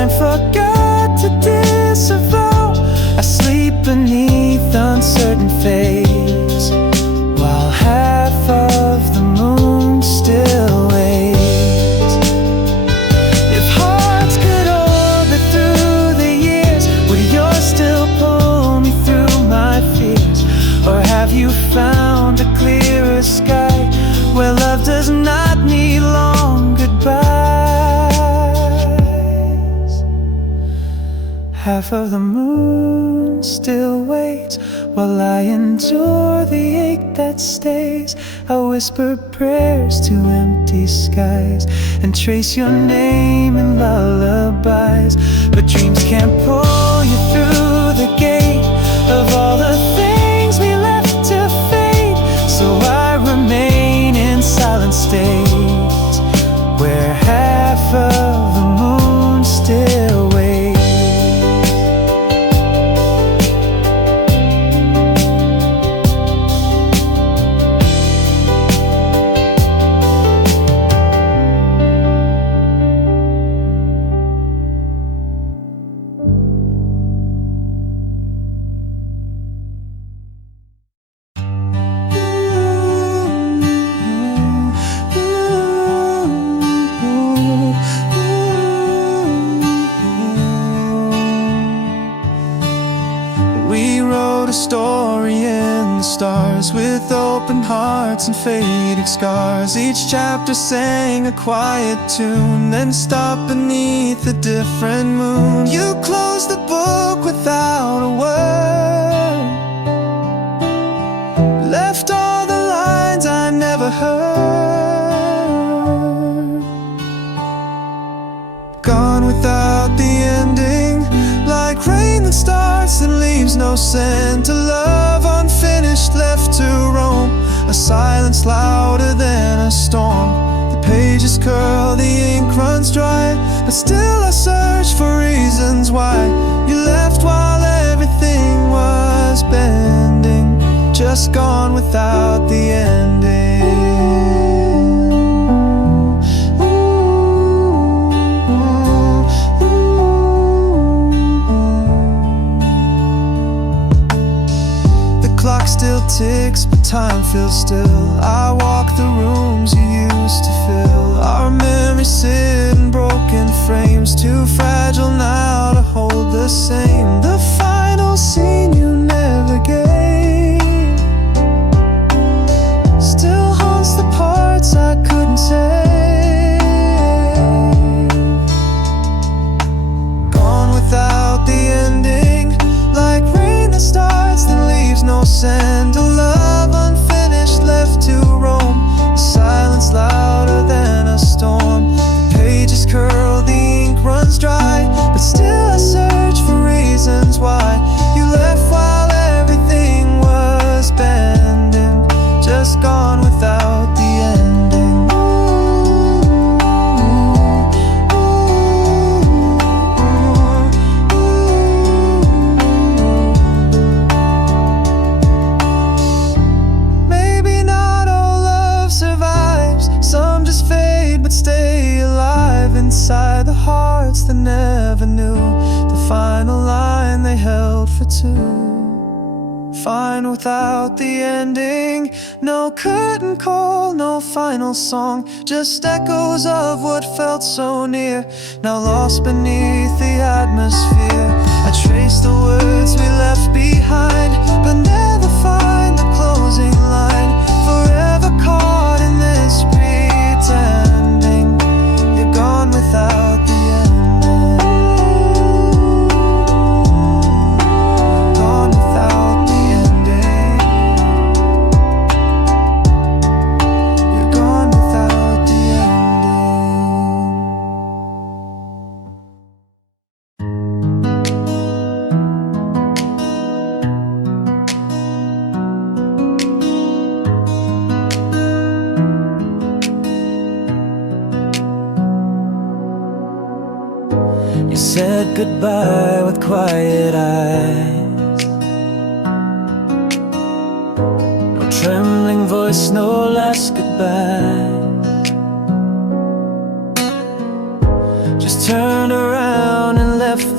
time forgot to disavow. I sleep beneath uncertain fates, while half of the moon still waits. If hearts could orbit through the years, would yours still pull me through my fears? Or have you found a clearer sky, where love does not need long goodbyes? Half of the moon still waits, while I endure the ache that stays. I whisper prayers to empty skies and trace your name in lullabies. But dreams can't pull you through the gate of all the things we left to fate. So I remain in silent state, where half of the moon still waits. Story in the stars, with open hearts and faded scars. Each chapter sang a quiet tune, then stopped beneath a different moon. You closed the book without a word, left all the lines I never heard. Gone without the ending, like rain that starts and leaves no scent. A love unfinished, left to roam, a silence louder than a storm. The pages curl, the ink runs dry, but still I search for reasons why you left while everything was bending, just gone without the ending. Clock still ticks, but time feels still. I walk the rooms you used to fill. Our memories sit in broken frames, too fragile now to hold the same. The final scene you never gave still haunts the parts I couldn't save. Gone without the ending, like rain that starts then leaves no scent. A love unfinished, left to roam, a silence louder than a storm. The pages curl, the ink runs dry, but still I search for reasons why you left while everything was bending, just gone without the ending. Stay alive inside the hearts that never knew the final line they held for two. Fine without the ending, no curtain call, no final song, just echoes of what felt so near, now lost beneath the atmosphere. I trace the words we left behind, but never find the closing line. Forever caught in this pretending, you're gone without the ending. Gone without the ending. You're gone without the You said goodbye with quiet eyes, no trembling voice, no last goodbye. Just turned around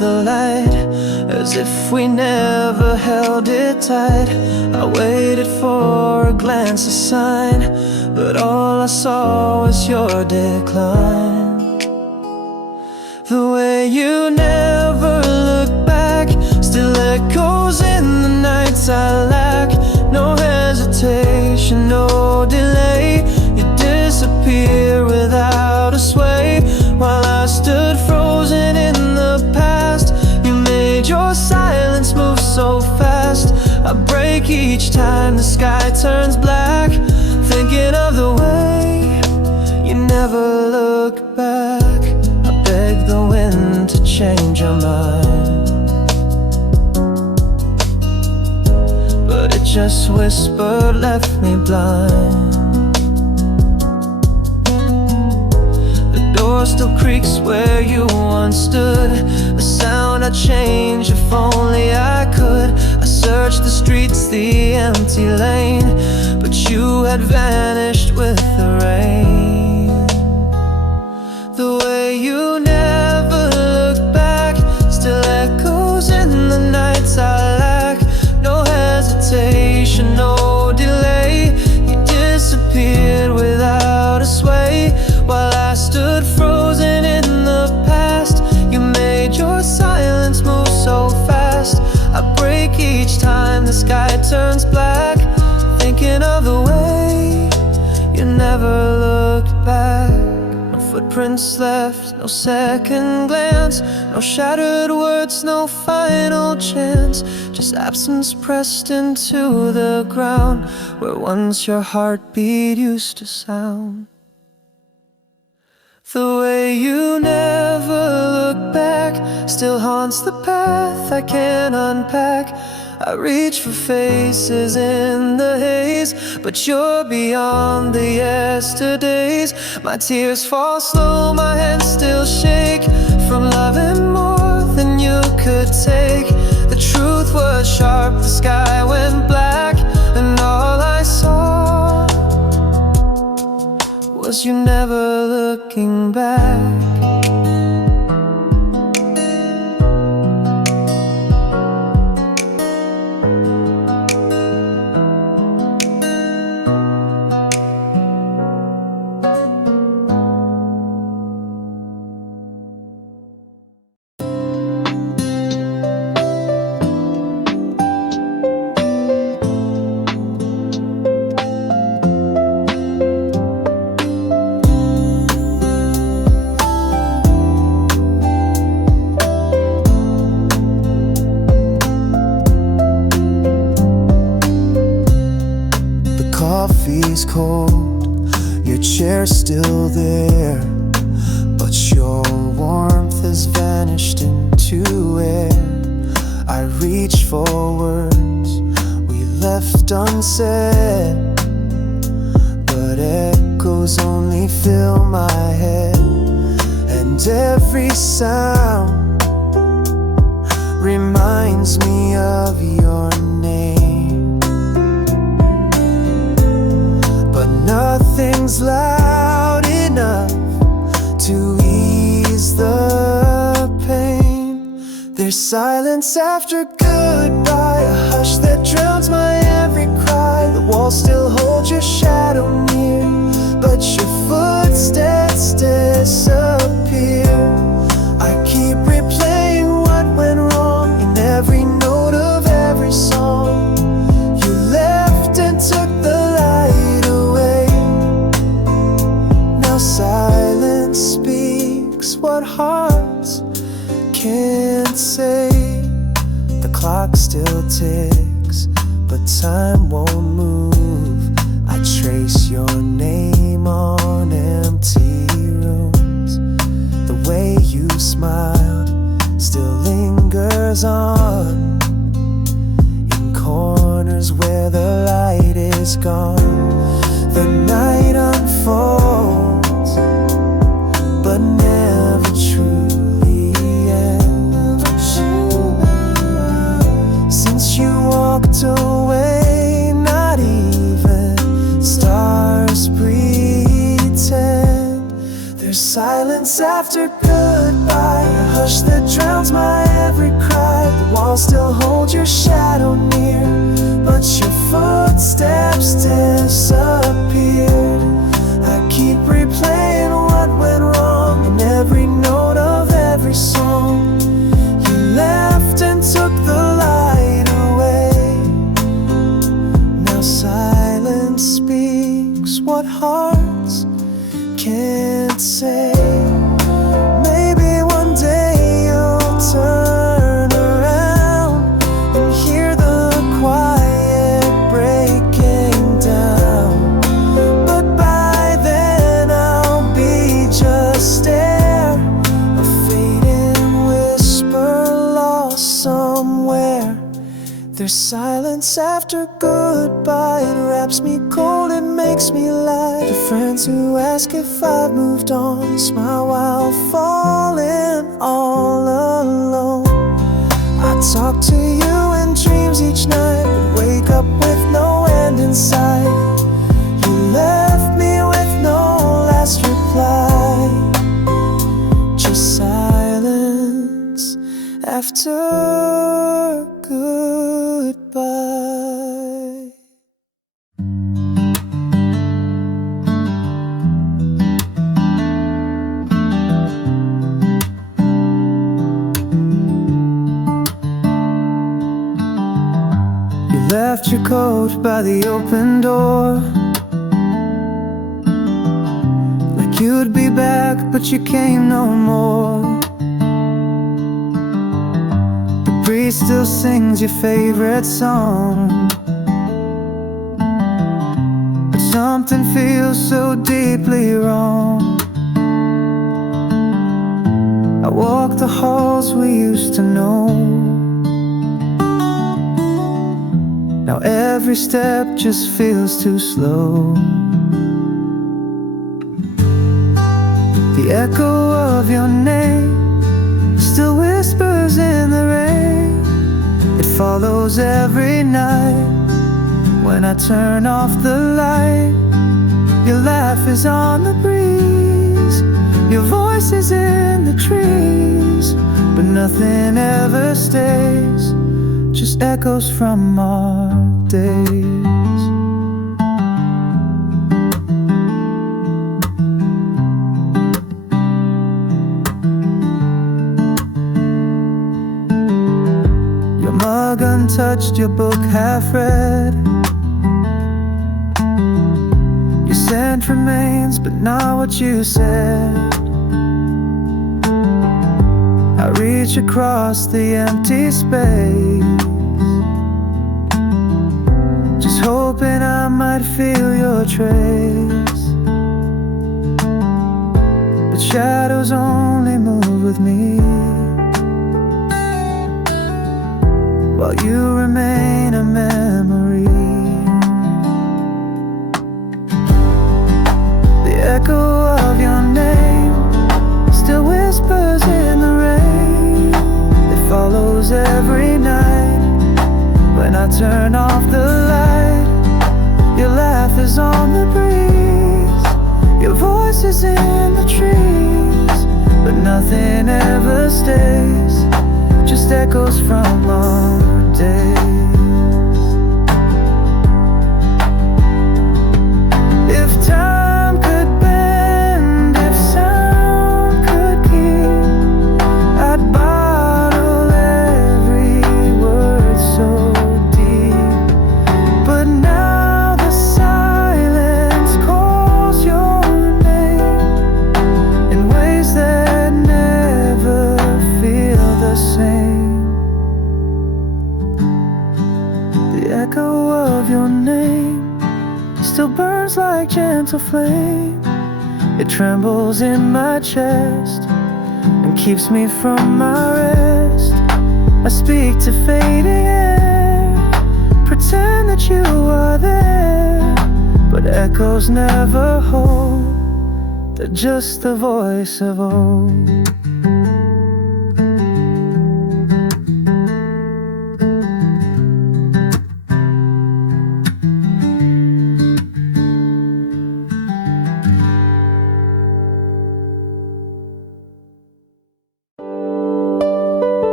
the light, as if we never held it tight. I waited for a glance, a sign, but all I saw was your decline. The way you never look back still echoes in the nights I lack. No hesitation, no delay. You disappear without a sway. While I stood frozen in the past, you made your silence move so fast. I break each time the sky turns black, thinking of the way you never look back. I beg the wind to change your mind, but it just whispered, left me blind. The door still creaks where you once stood, a sound I'd change if only I could. I searched the streets, the empty lane, but you had vanished with the rain. The way you never look back still echoes in the nights I lack. No hesitation, no delay. You disappeared without a sway. While I stood frozen in the past, you made your silence move so fast. I break each time the sky turns black, thinking of the way you never looked back. No footprints left, no second glance, no shattered words, no final chance. Just absence pressed into the ground, where once your heartbeat used to sound. The way you never look back still haunts the path I can't unpack. I reach for faces in the haze, but you're beyond the yesterdays. My tears fall slow, my hands still shake from loving more than you could take. The truth was sharp, the sky went black, and all I saw was you never looking back. Coffee's cold, your chair's still there, but your warmth has vanished into air. I reach for words we left unsaid, but echoes only fill my head, and every sound reminds me of your name. Nothing's loud enough to ease the pain. There's silence after goodbye, a hush that drowns my every cry. The walls still hold your shadow near, but your footsteps disappear. I keep replaying what went wrong in every note of every song. You left and took the light away. Now silence speaks what hearts can't say. The clock still ticks, but time won't move. I trace your name on empty rooms. The way you smiled still lingers on, in corners where the light is gone. The night unfolds, but never truly ends. Since you walked away, not even stars pretend. There's silence after goodbye, a hush that drowns drowns my every cry. The walls still hold your shadow near, but your footsteps disappeared. I keep replaying what went wrong in every note of every song. You left and took the light away. Now silence speaks what hearts can't say. Maybe one day you'll turn around and hear the quiet breaking down. But by then I'll be just air, a fading whisper lost somewhere. There's silence after goodbye. It wraps me cold, it makes me lie. To friends who ask if I've moved on, smile while falling all alone. I talk to you in dreams each night, but wake up with no end in sight. You left me with no last reply, just silence after goodbye. You left your coat by the open door, like you'd be back, but you came no more. The breeze still sings your favorite song, but something feels so deeply wrong. I walk the halls we used to know. Now every step just feels too slow. The echo of your name still whispers in the rain. It follows every night when I turn off the light. Your laugh is on the breeze, your voice is in the trees, but nothing ever stays, just echoes from our days. Your mug untouched, your book half read. Your scent remains, but not what you said. I reach across the empty space, just hoping I might feel your trace. But shadows only move with me, while you remain a memory. The echo of your name still whispers in the rain. It follows every night when I turn off the light. Your laugh is on the breeze, your voice is in the trees, but nothing ever stays, just echoes from our days. If time could bend, if sound could keep, I'd bottle every word so deep. But now the silence calls your name in ways that never feel the same. The echo of your name still burns like gentle flame. It trembles in my chest and keeps me from my rest. I speak to fading air, pretend that you are there, but echoes never hold. They're just the voice of old.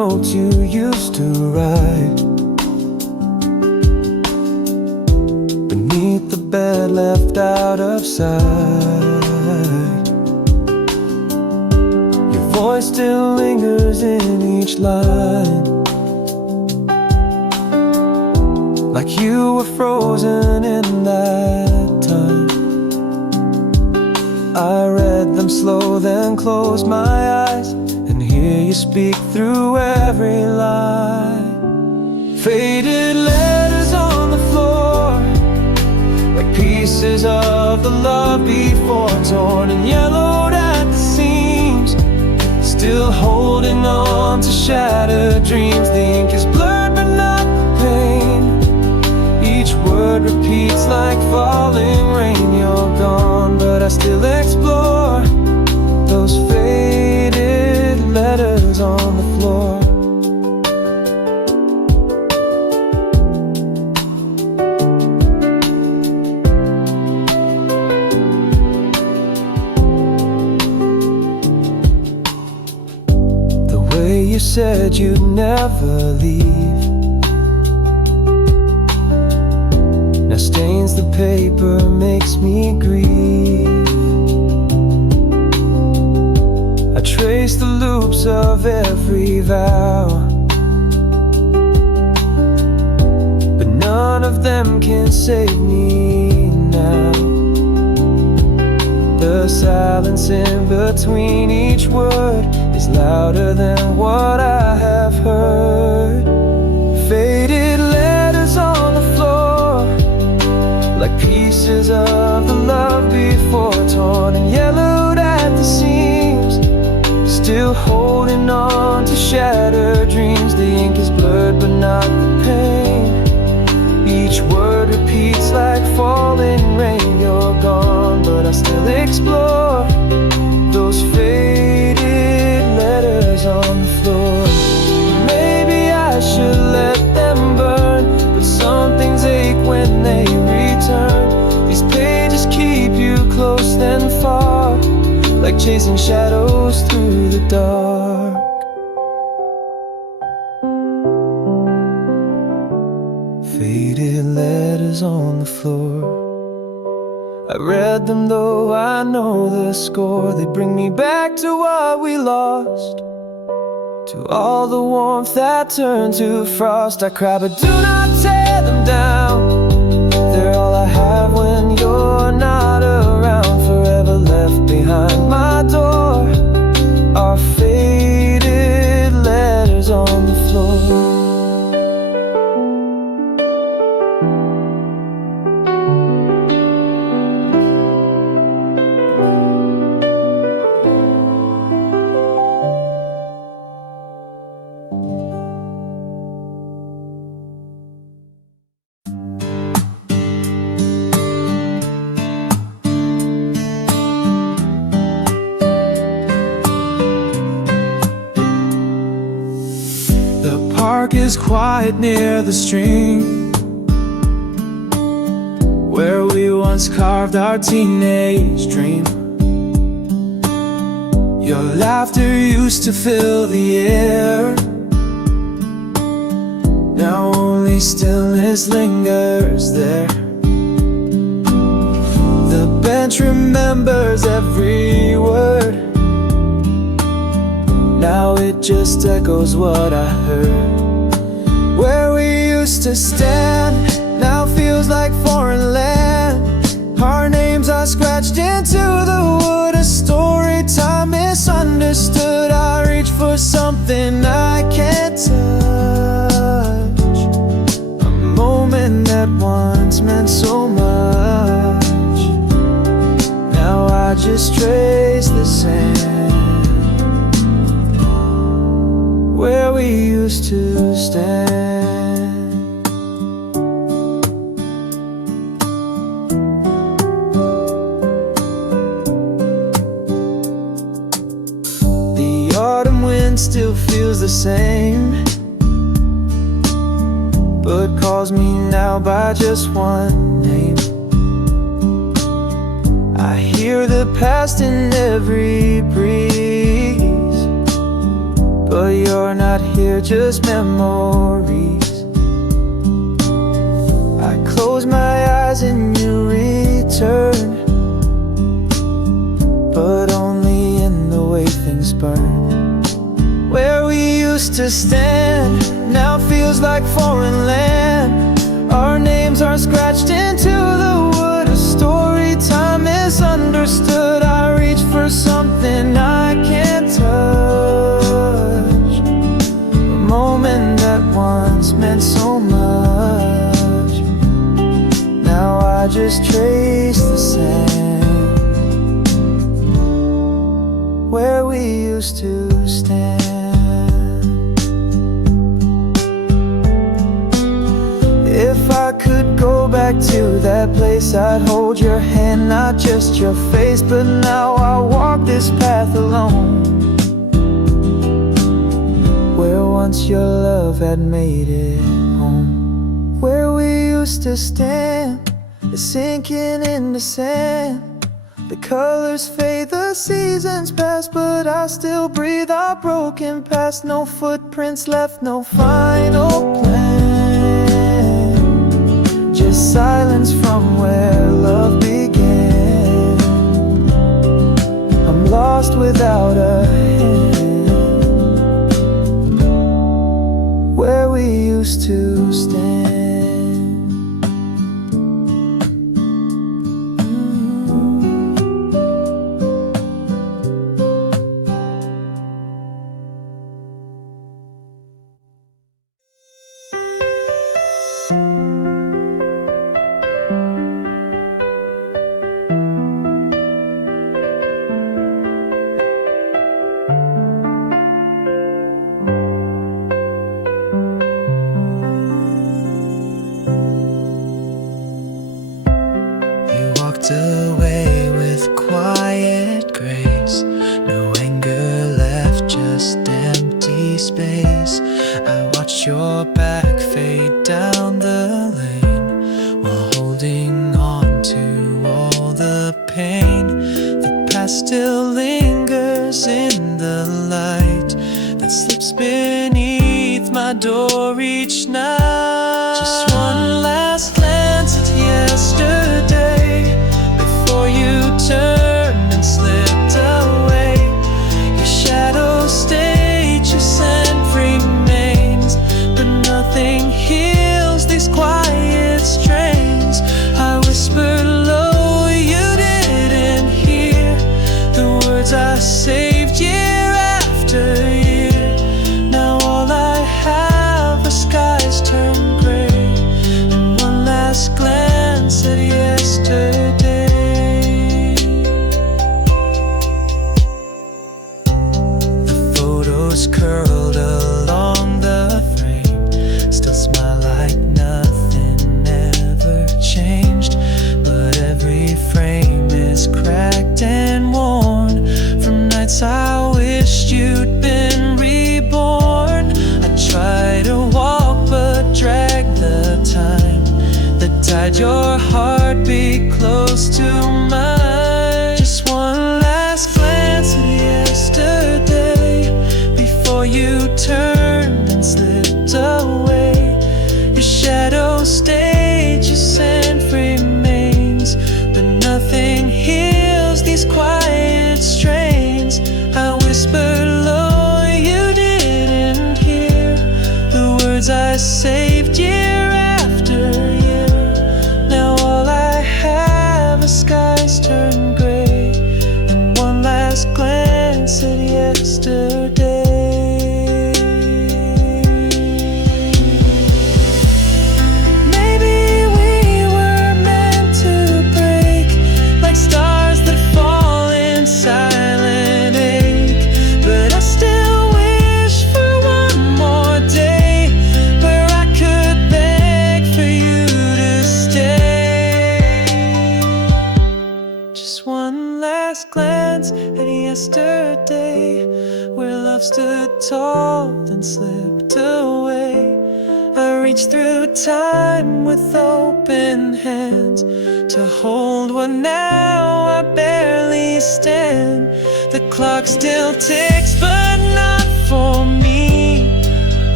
notes you used to write beneath the bed left out of sight. Your voice still lingers in each line, like you were frozen in that time. I read them slow, then closed my eyes, and hear you speak through every line. Faded letters on the floor, like pieces of the love before, torn and yellowed at the seams, still holding on to shattered dreams. The ink is blurred but not the pain. Each word repeats like falling rain. You're gone, but I still explore those faded letters on the floor. The way you said you'd never leave now stains the paper, makes me grieve. I trace the loops of every vow, but none of them can save me now. The silence in between each word is louder than what I have heard. Faded letters on the floor, like pieces of the love before, torn and yellowed at the seams, still holding on to shattered dreams. The ink is blurred but not the pain. Each word repeats like falling rain. You're gone, but I still explore those faded letters on the floor. Maybe I should let them burn, but some things ache when they return. These pages keep you close then far, like chasing shadows through the dark. Faded letters on the floor, I read them though I know the score. They bring me back to what we lost, to all the warmth that turned to frost. I cry but do not tear them down, they're all I have when you're not around. Forever left behind my door are faded letters on the floor. Is quiet near the stream where we once carved our teenage dream. Your laughter used to fill the air, now only stillness lingers there. The bench remembers every word, now it just echoes what I heard. Where we used to stand now feels like foreign land. Our names are scratched into the wood, a story time misunderstood. I reach for something I can't touch, a moment that once meant so much. Now I just trace the sand where we used to stand. The autumn wind still feels the same, but calls me now by just one name. I hear the past in every breeze, but you're not here, just memories. I close my eyes and you return, but only in the way things burn. Where we used to stand now feels like foreign land. Our names are scratched into the wood, a story time misunderstood. I reach for something I can't touch, a moment that once meant so much. Now I just trace the sand where we used to stand. If I could go back to that place, I'd hold your hand, not just your face. But now I walk this path alone, where once your love had made it home. Where we used to stand is sinking in the sand. The colors fade, the seasons pass, but I still breathe our broken past. No footprints left, no final plan, just silence from where love began. I'm lost without a hand, where we used to stand. Away with quiet grace, no anger left, just empty space. I watch your back fade down the lane while holding on to all the pain. The past still lingers in the light that slips beneath my door each night. Just one last glance at yesterday before you turned and slipped away. Your shadow stayed, your scent remains, but nothing heals these quiet strains. I whispered low, you didn't hear the words I saved year after year. Now all I have are skies turned gray, and one last glance at yesterday. Curled along the frame, still smile like nothing ever changed. But every frame is cracked and worn from nights I wished you'd been reborn. I tried to walk but dragged the time that tied your heartbeat close to mine. Just one last glance at yesterday before you turned and slipped away. Your shadow stayed, your scent remains, but nothing heals these quiet strains. I whispered low, you didn't hear the words I saved year after year. Now all I have are skies turned gray, and one last glance at yesterday. Yesterday, where love stood tall then slipped away. I reached through time with open hands to hold what now I barely stand. The clock still ticks, but not for me.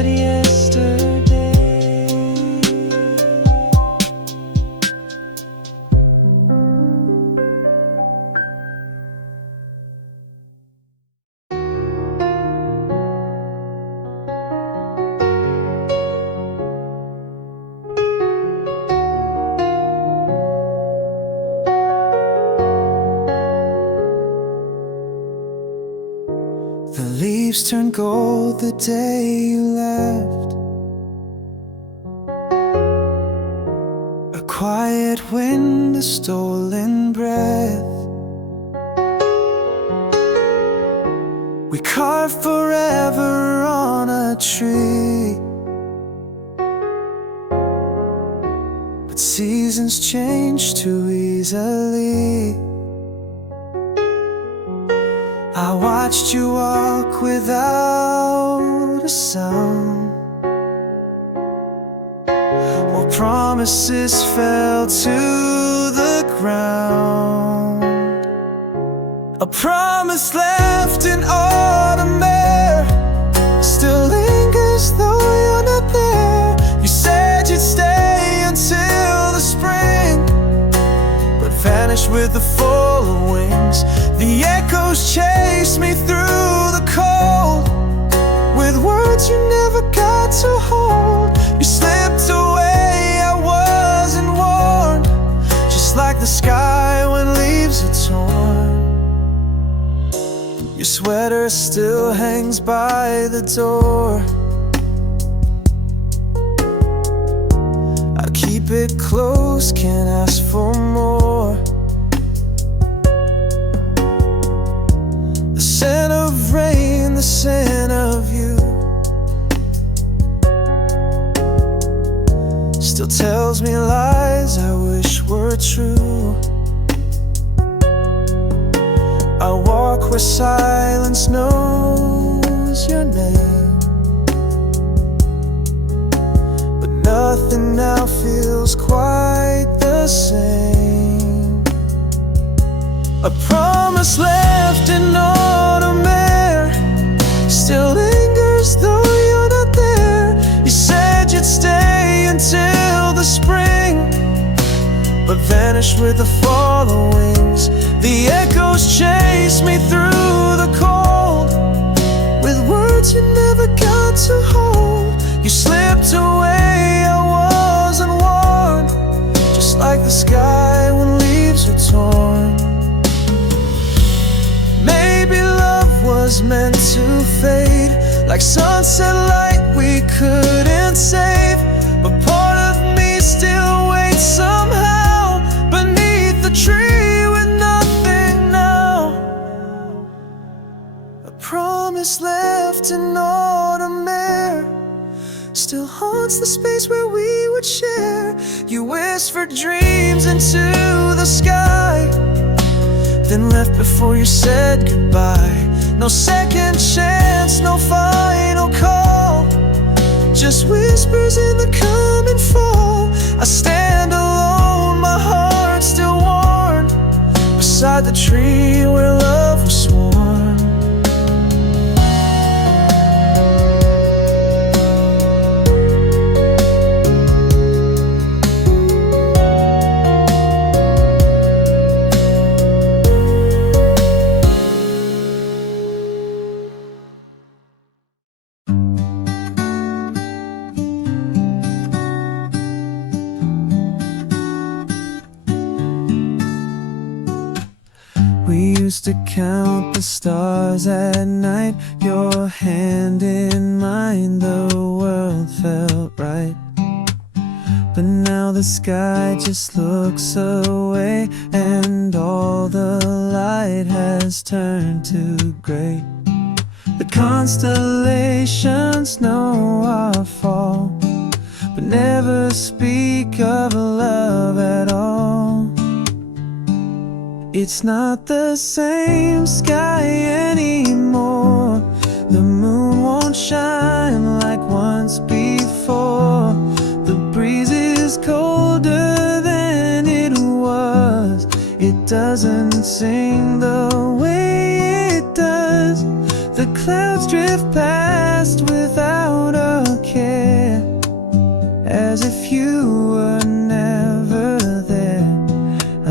but yesterday. The leaves turned gold the day you left. A quiet wind, a stolen breath. We carved forever on a tree, but seasons change too easily. I watched you walk without a sound, while promises fell to the ground. A promise left in autumn air still lingers though you're not there. You said you'd stay until the spring, but vanished with the full wings. The echoes chase me through the cold, with words you never got to hold. You slipped away, I wasn't warned, just like the sky when leaves are torn. Your sweater still hangs by the door. I keep it close, can't ask for more. The scent of rain, the scent of you, still tells me lies I wish were true. I walk where silence knows your name, but nothing now feels quite the same. A promise left in autumn air still lingers though you're not there. You said you'd stay until the spring, but vanished with the fall of wings. The echoes chase me through the cold, with words you never got to hold. You slipped away, I wasn't warned, just like the sky when leaves are torn. Maybe love was meant to fade, like sunset light we couldn't save, but part of me still waits somehow beneath the tree with nothing now. A promise left in autumn air still haunts the space where we would share. You whispered dreams into the sky, then left before you said goodbye. No second chance, no final call, just whispers in the coming fall. I stand alone, my heart still worn, beside the tree where love was sworn. We used to count the stars at night, your hand in mine, the world felt right. But now the sky just looks away, and all the light has turned to gray. The constellations know our fall, but never speak of love at all. It's not the same sky anymore. The moon won't shine like once before. The breeze is colder than it was. It doesn't sing the way it does. The clouds drift past without a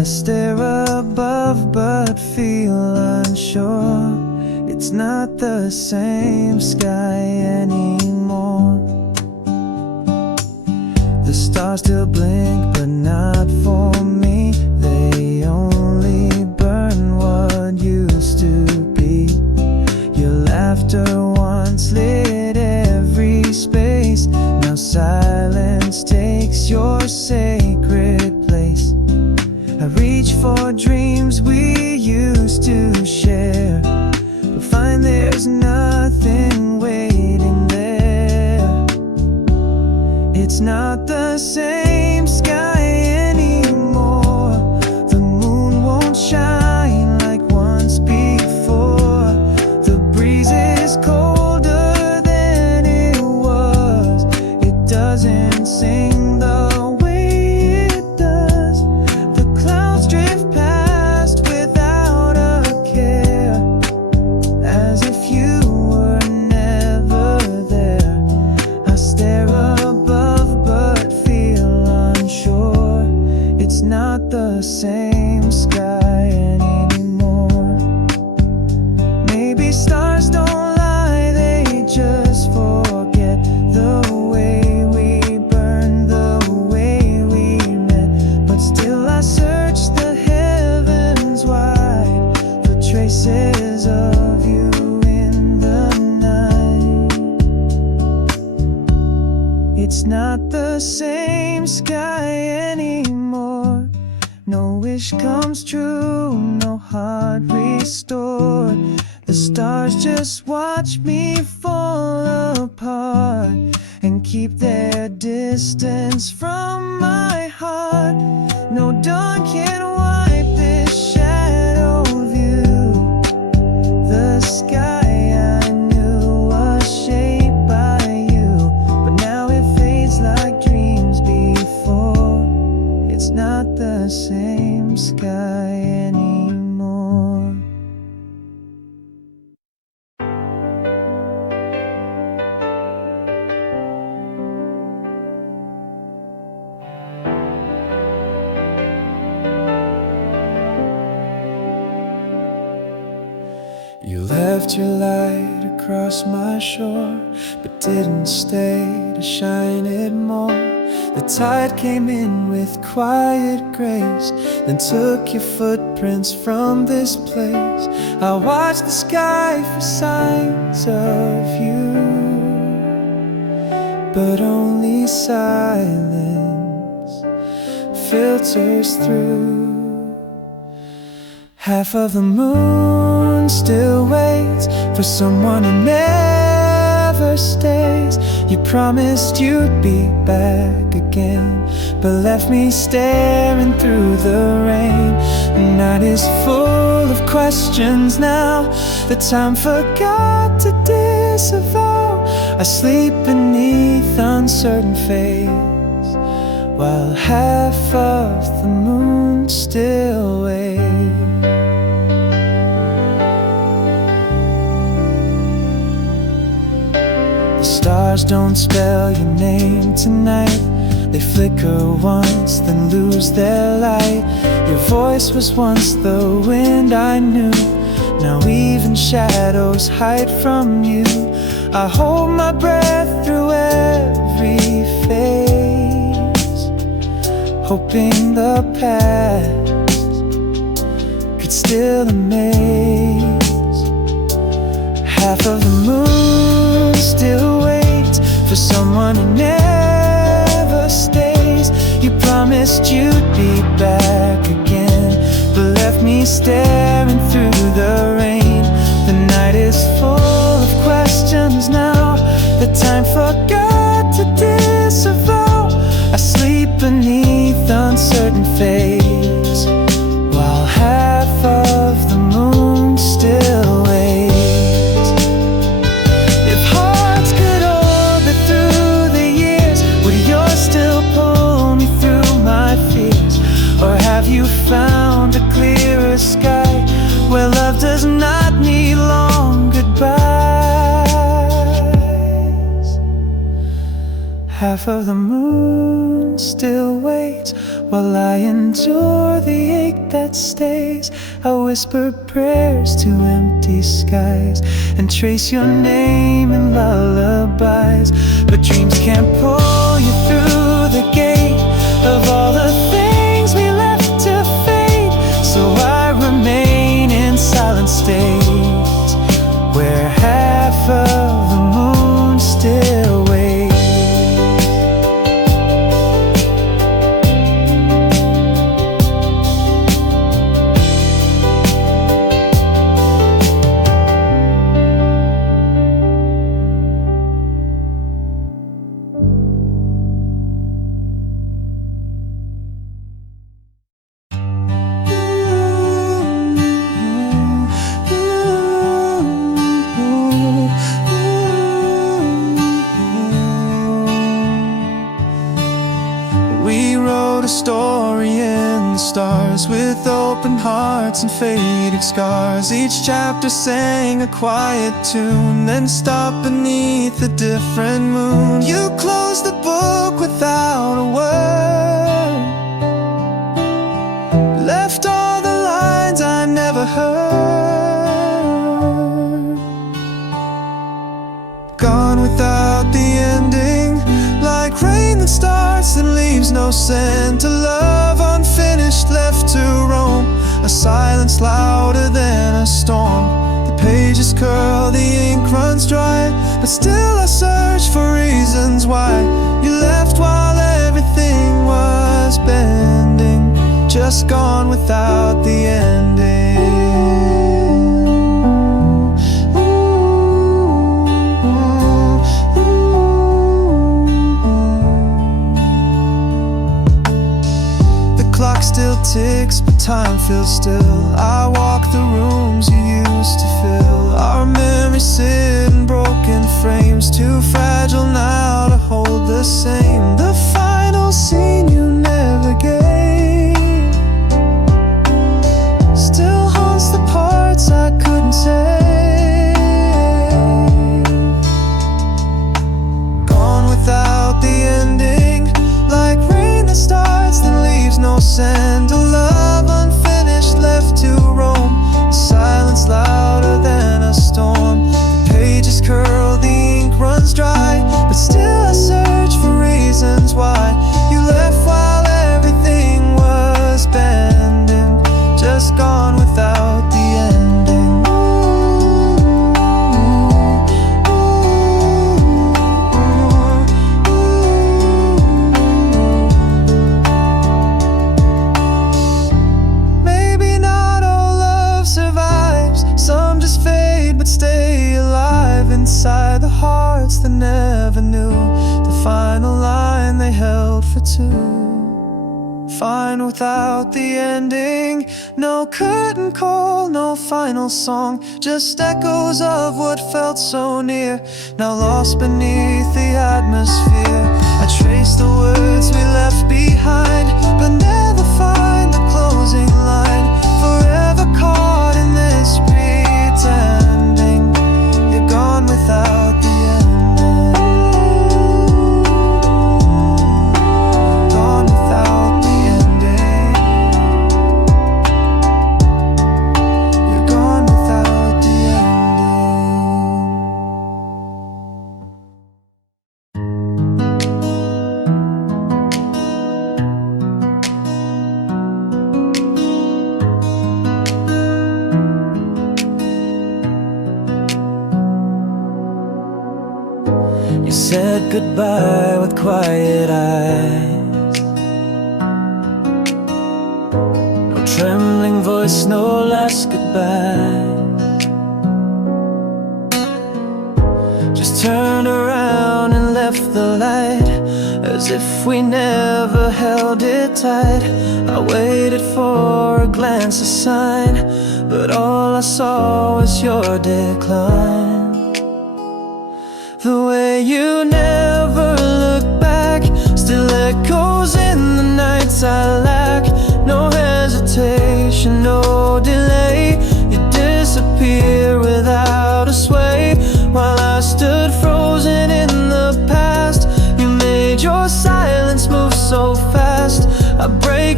stare above but feel unsure. It's not the same sky anymore. The stars still blink but not for me. They only burn what used to be. Your laughter once lit every space. Now silence takes your sacred place. I reach for dreams we used to share, but find there's nothing waiting there. It's not the same sky anymore. The moon won't shine like once before. The breeze is colder than it was. It doesn't sing the way it does. The clouds drift past without a care, as if you were never there. I stare above but feel unsure. It's not the same sky anymore. Maybe stars don't lie, they just forget the way we burned, the way we met. But still I search the heavens wide for traces of you in the night. It's not the same sky anymore. No wish comes true, no heart restored. The stars just watch me fall apart and keep their distance from my heart. No dawn can wipe this shadow view. The sky I knew was shaped by you, but now it fades like dreams before. It's not the same sky anymore. You left your light across my shore, but didn't stay to shine it more. The tide came in with quiet grace, then took your footprints from this place. I watched the sky for signs of you, but only silence filters through. Half of the moon still waits for someone who never stays. You promised you'd be back again, but left me staring through the rain. The night is full of questions now. The time forgot to disavow. I sleep beneath uncertain fates, while half of the moon still waits. The stars don't spell your name tonight. They flicker once, then lose their light. Your voice was once the wind I knew. Now even shadows hide from you. I hold my breath through every phase, hoping the past could still amaze. Half of the moon still waits for someone who never stays. You promised you'd be back again, but left me staring through the rain. The night is full of questions now. The time forgot to disavow. I sleep beneath uncertain fates, while half of the moon still waits. If hearts could orbit through the years, would yours still pull me through my fears? Or have you found a clearer sky where love does not need long goodbyes? Half of the moon still waits, while I endure the ache that stays. I whisper prayers to empty skies and trace your name in lullabies. But dreams can't pull you through the gate of all the things we left to fate. So I remain in silent state, where half of the moon still waits. We wrote a story in the stars with open hearts and faded scars. Each chapter sang a quiet tune, then stopped beneath a different moon. You closed the book without a word, left all the lines I never heard. Gone without the ending, like rain that starts and leaves no scent. A love unfinished left to roam, a silence louder than a storm. The pages curl, the ink runs dry, but still I search for reasons why you left while everything was bending, just gone without the ending. Clock still ticks, but time feels still. I walk the rooms you used to fill. Our memories sit in broken frames, too fragile now to hold the same. The final scene you never gave still haunts the parts I couldn't say. Gone without the ending, like rain that starts then leaves no scent. A love unfinished left to roam, a silence louder than a storm. The pages curl, the ink runs dry, but still I search for reasons why you left while everything was bending, just gone without the ending. Stay alive inside the hearts that never knew the final line they held for two. Fine without the ending, no curtain call, no final song, just echoes of what felt so near, now lost beneath the atmosphere. I trace the words we left behind, but never find the closing line. Forever caught in this pretending, you're gone without the ending. Gone without the ending. You're gone without the ending. You said goodbye with quiet eyes, no trembling voice, no last goodbye. Just turned around and left the light, as if we never held it tight. I waited for a glance, a sign, but all I saw was your decline. The way you never look back still echoes in the nights I lack. No hesitation, no delay, you disappear without a sway. While I stood frozen in the past, you made your silence move so fast. I break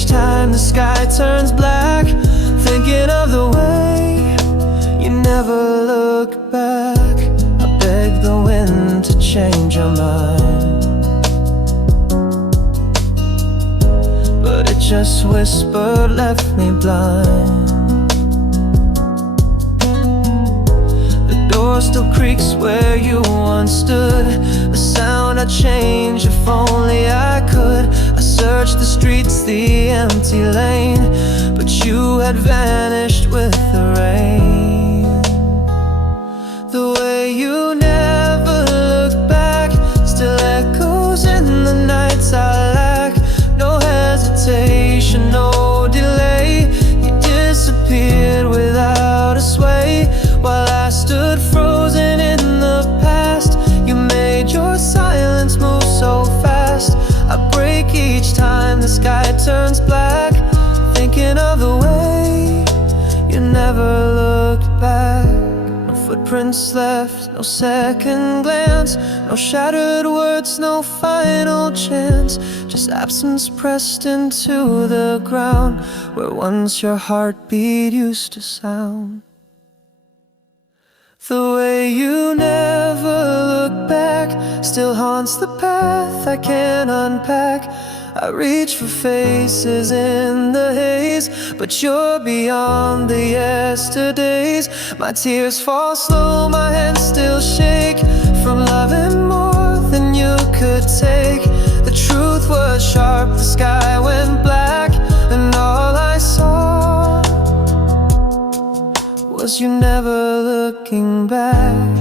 each time the sky turns black, thinking of the way you never look back. I beg the wind to change your mind, but it just whispered, left me blind. The door still creaks where you once stood, a sound I'd change if only I could. I searched the streets, the empty lane, but you had vanished with the rain. The way you never look back still echoes in the nights I lack. No hesitation, no delay, you disappeared without a sway. While I stood frozen in the past, you made your silence move so fast. I break each time the sky turns black, thinking of the way you never looked back. No footprints left, no second glance, no shattered words, no final chance, just absence pressed into the ground where once your heartbeat used to sound. The way you never look back still haunts the path I can't unpack. I reach for faces in the haze, but you're beyond the yesterdays. My tears fall slow, my hands still shake from loving more than you could take. The truth was sharp, the sky went black, and all I saw was you never looking back.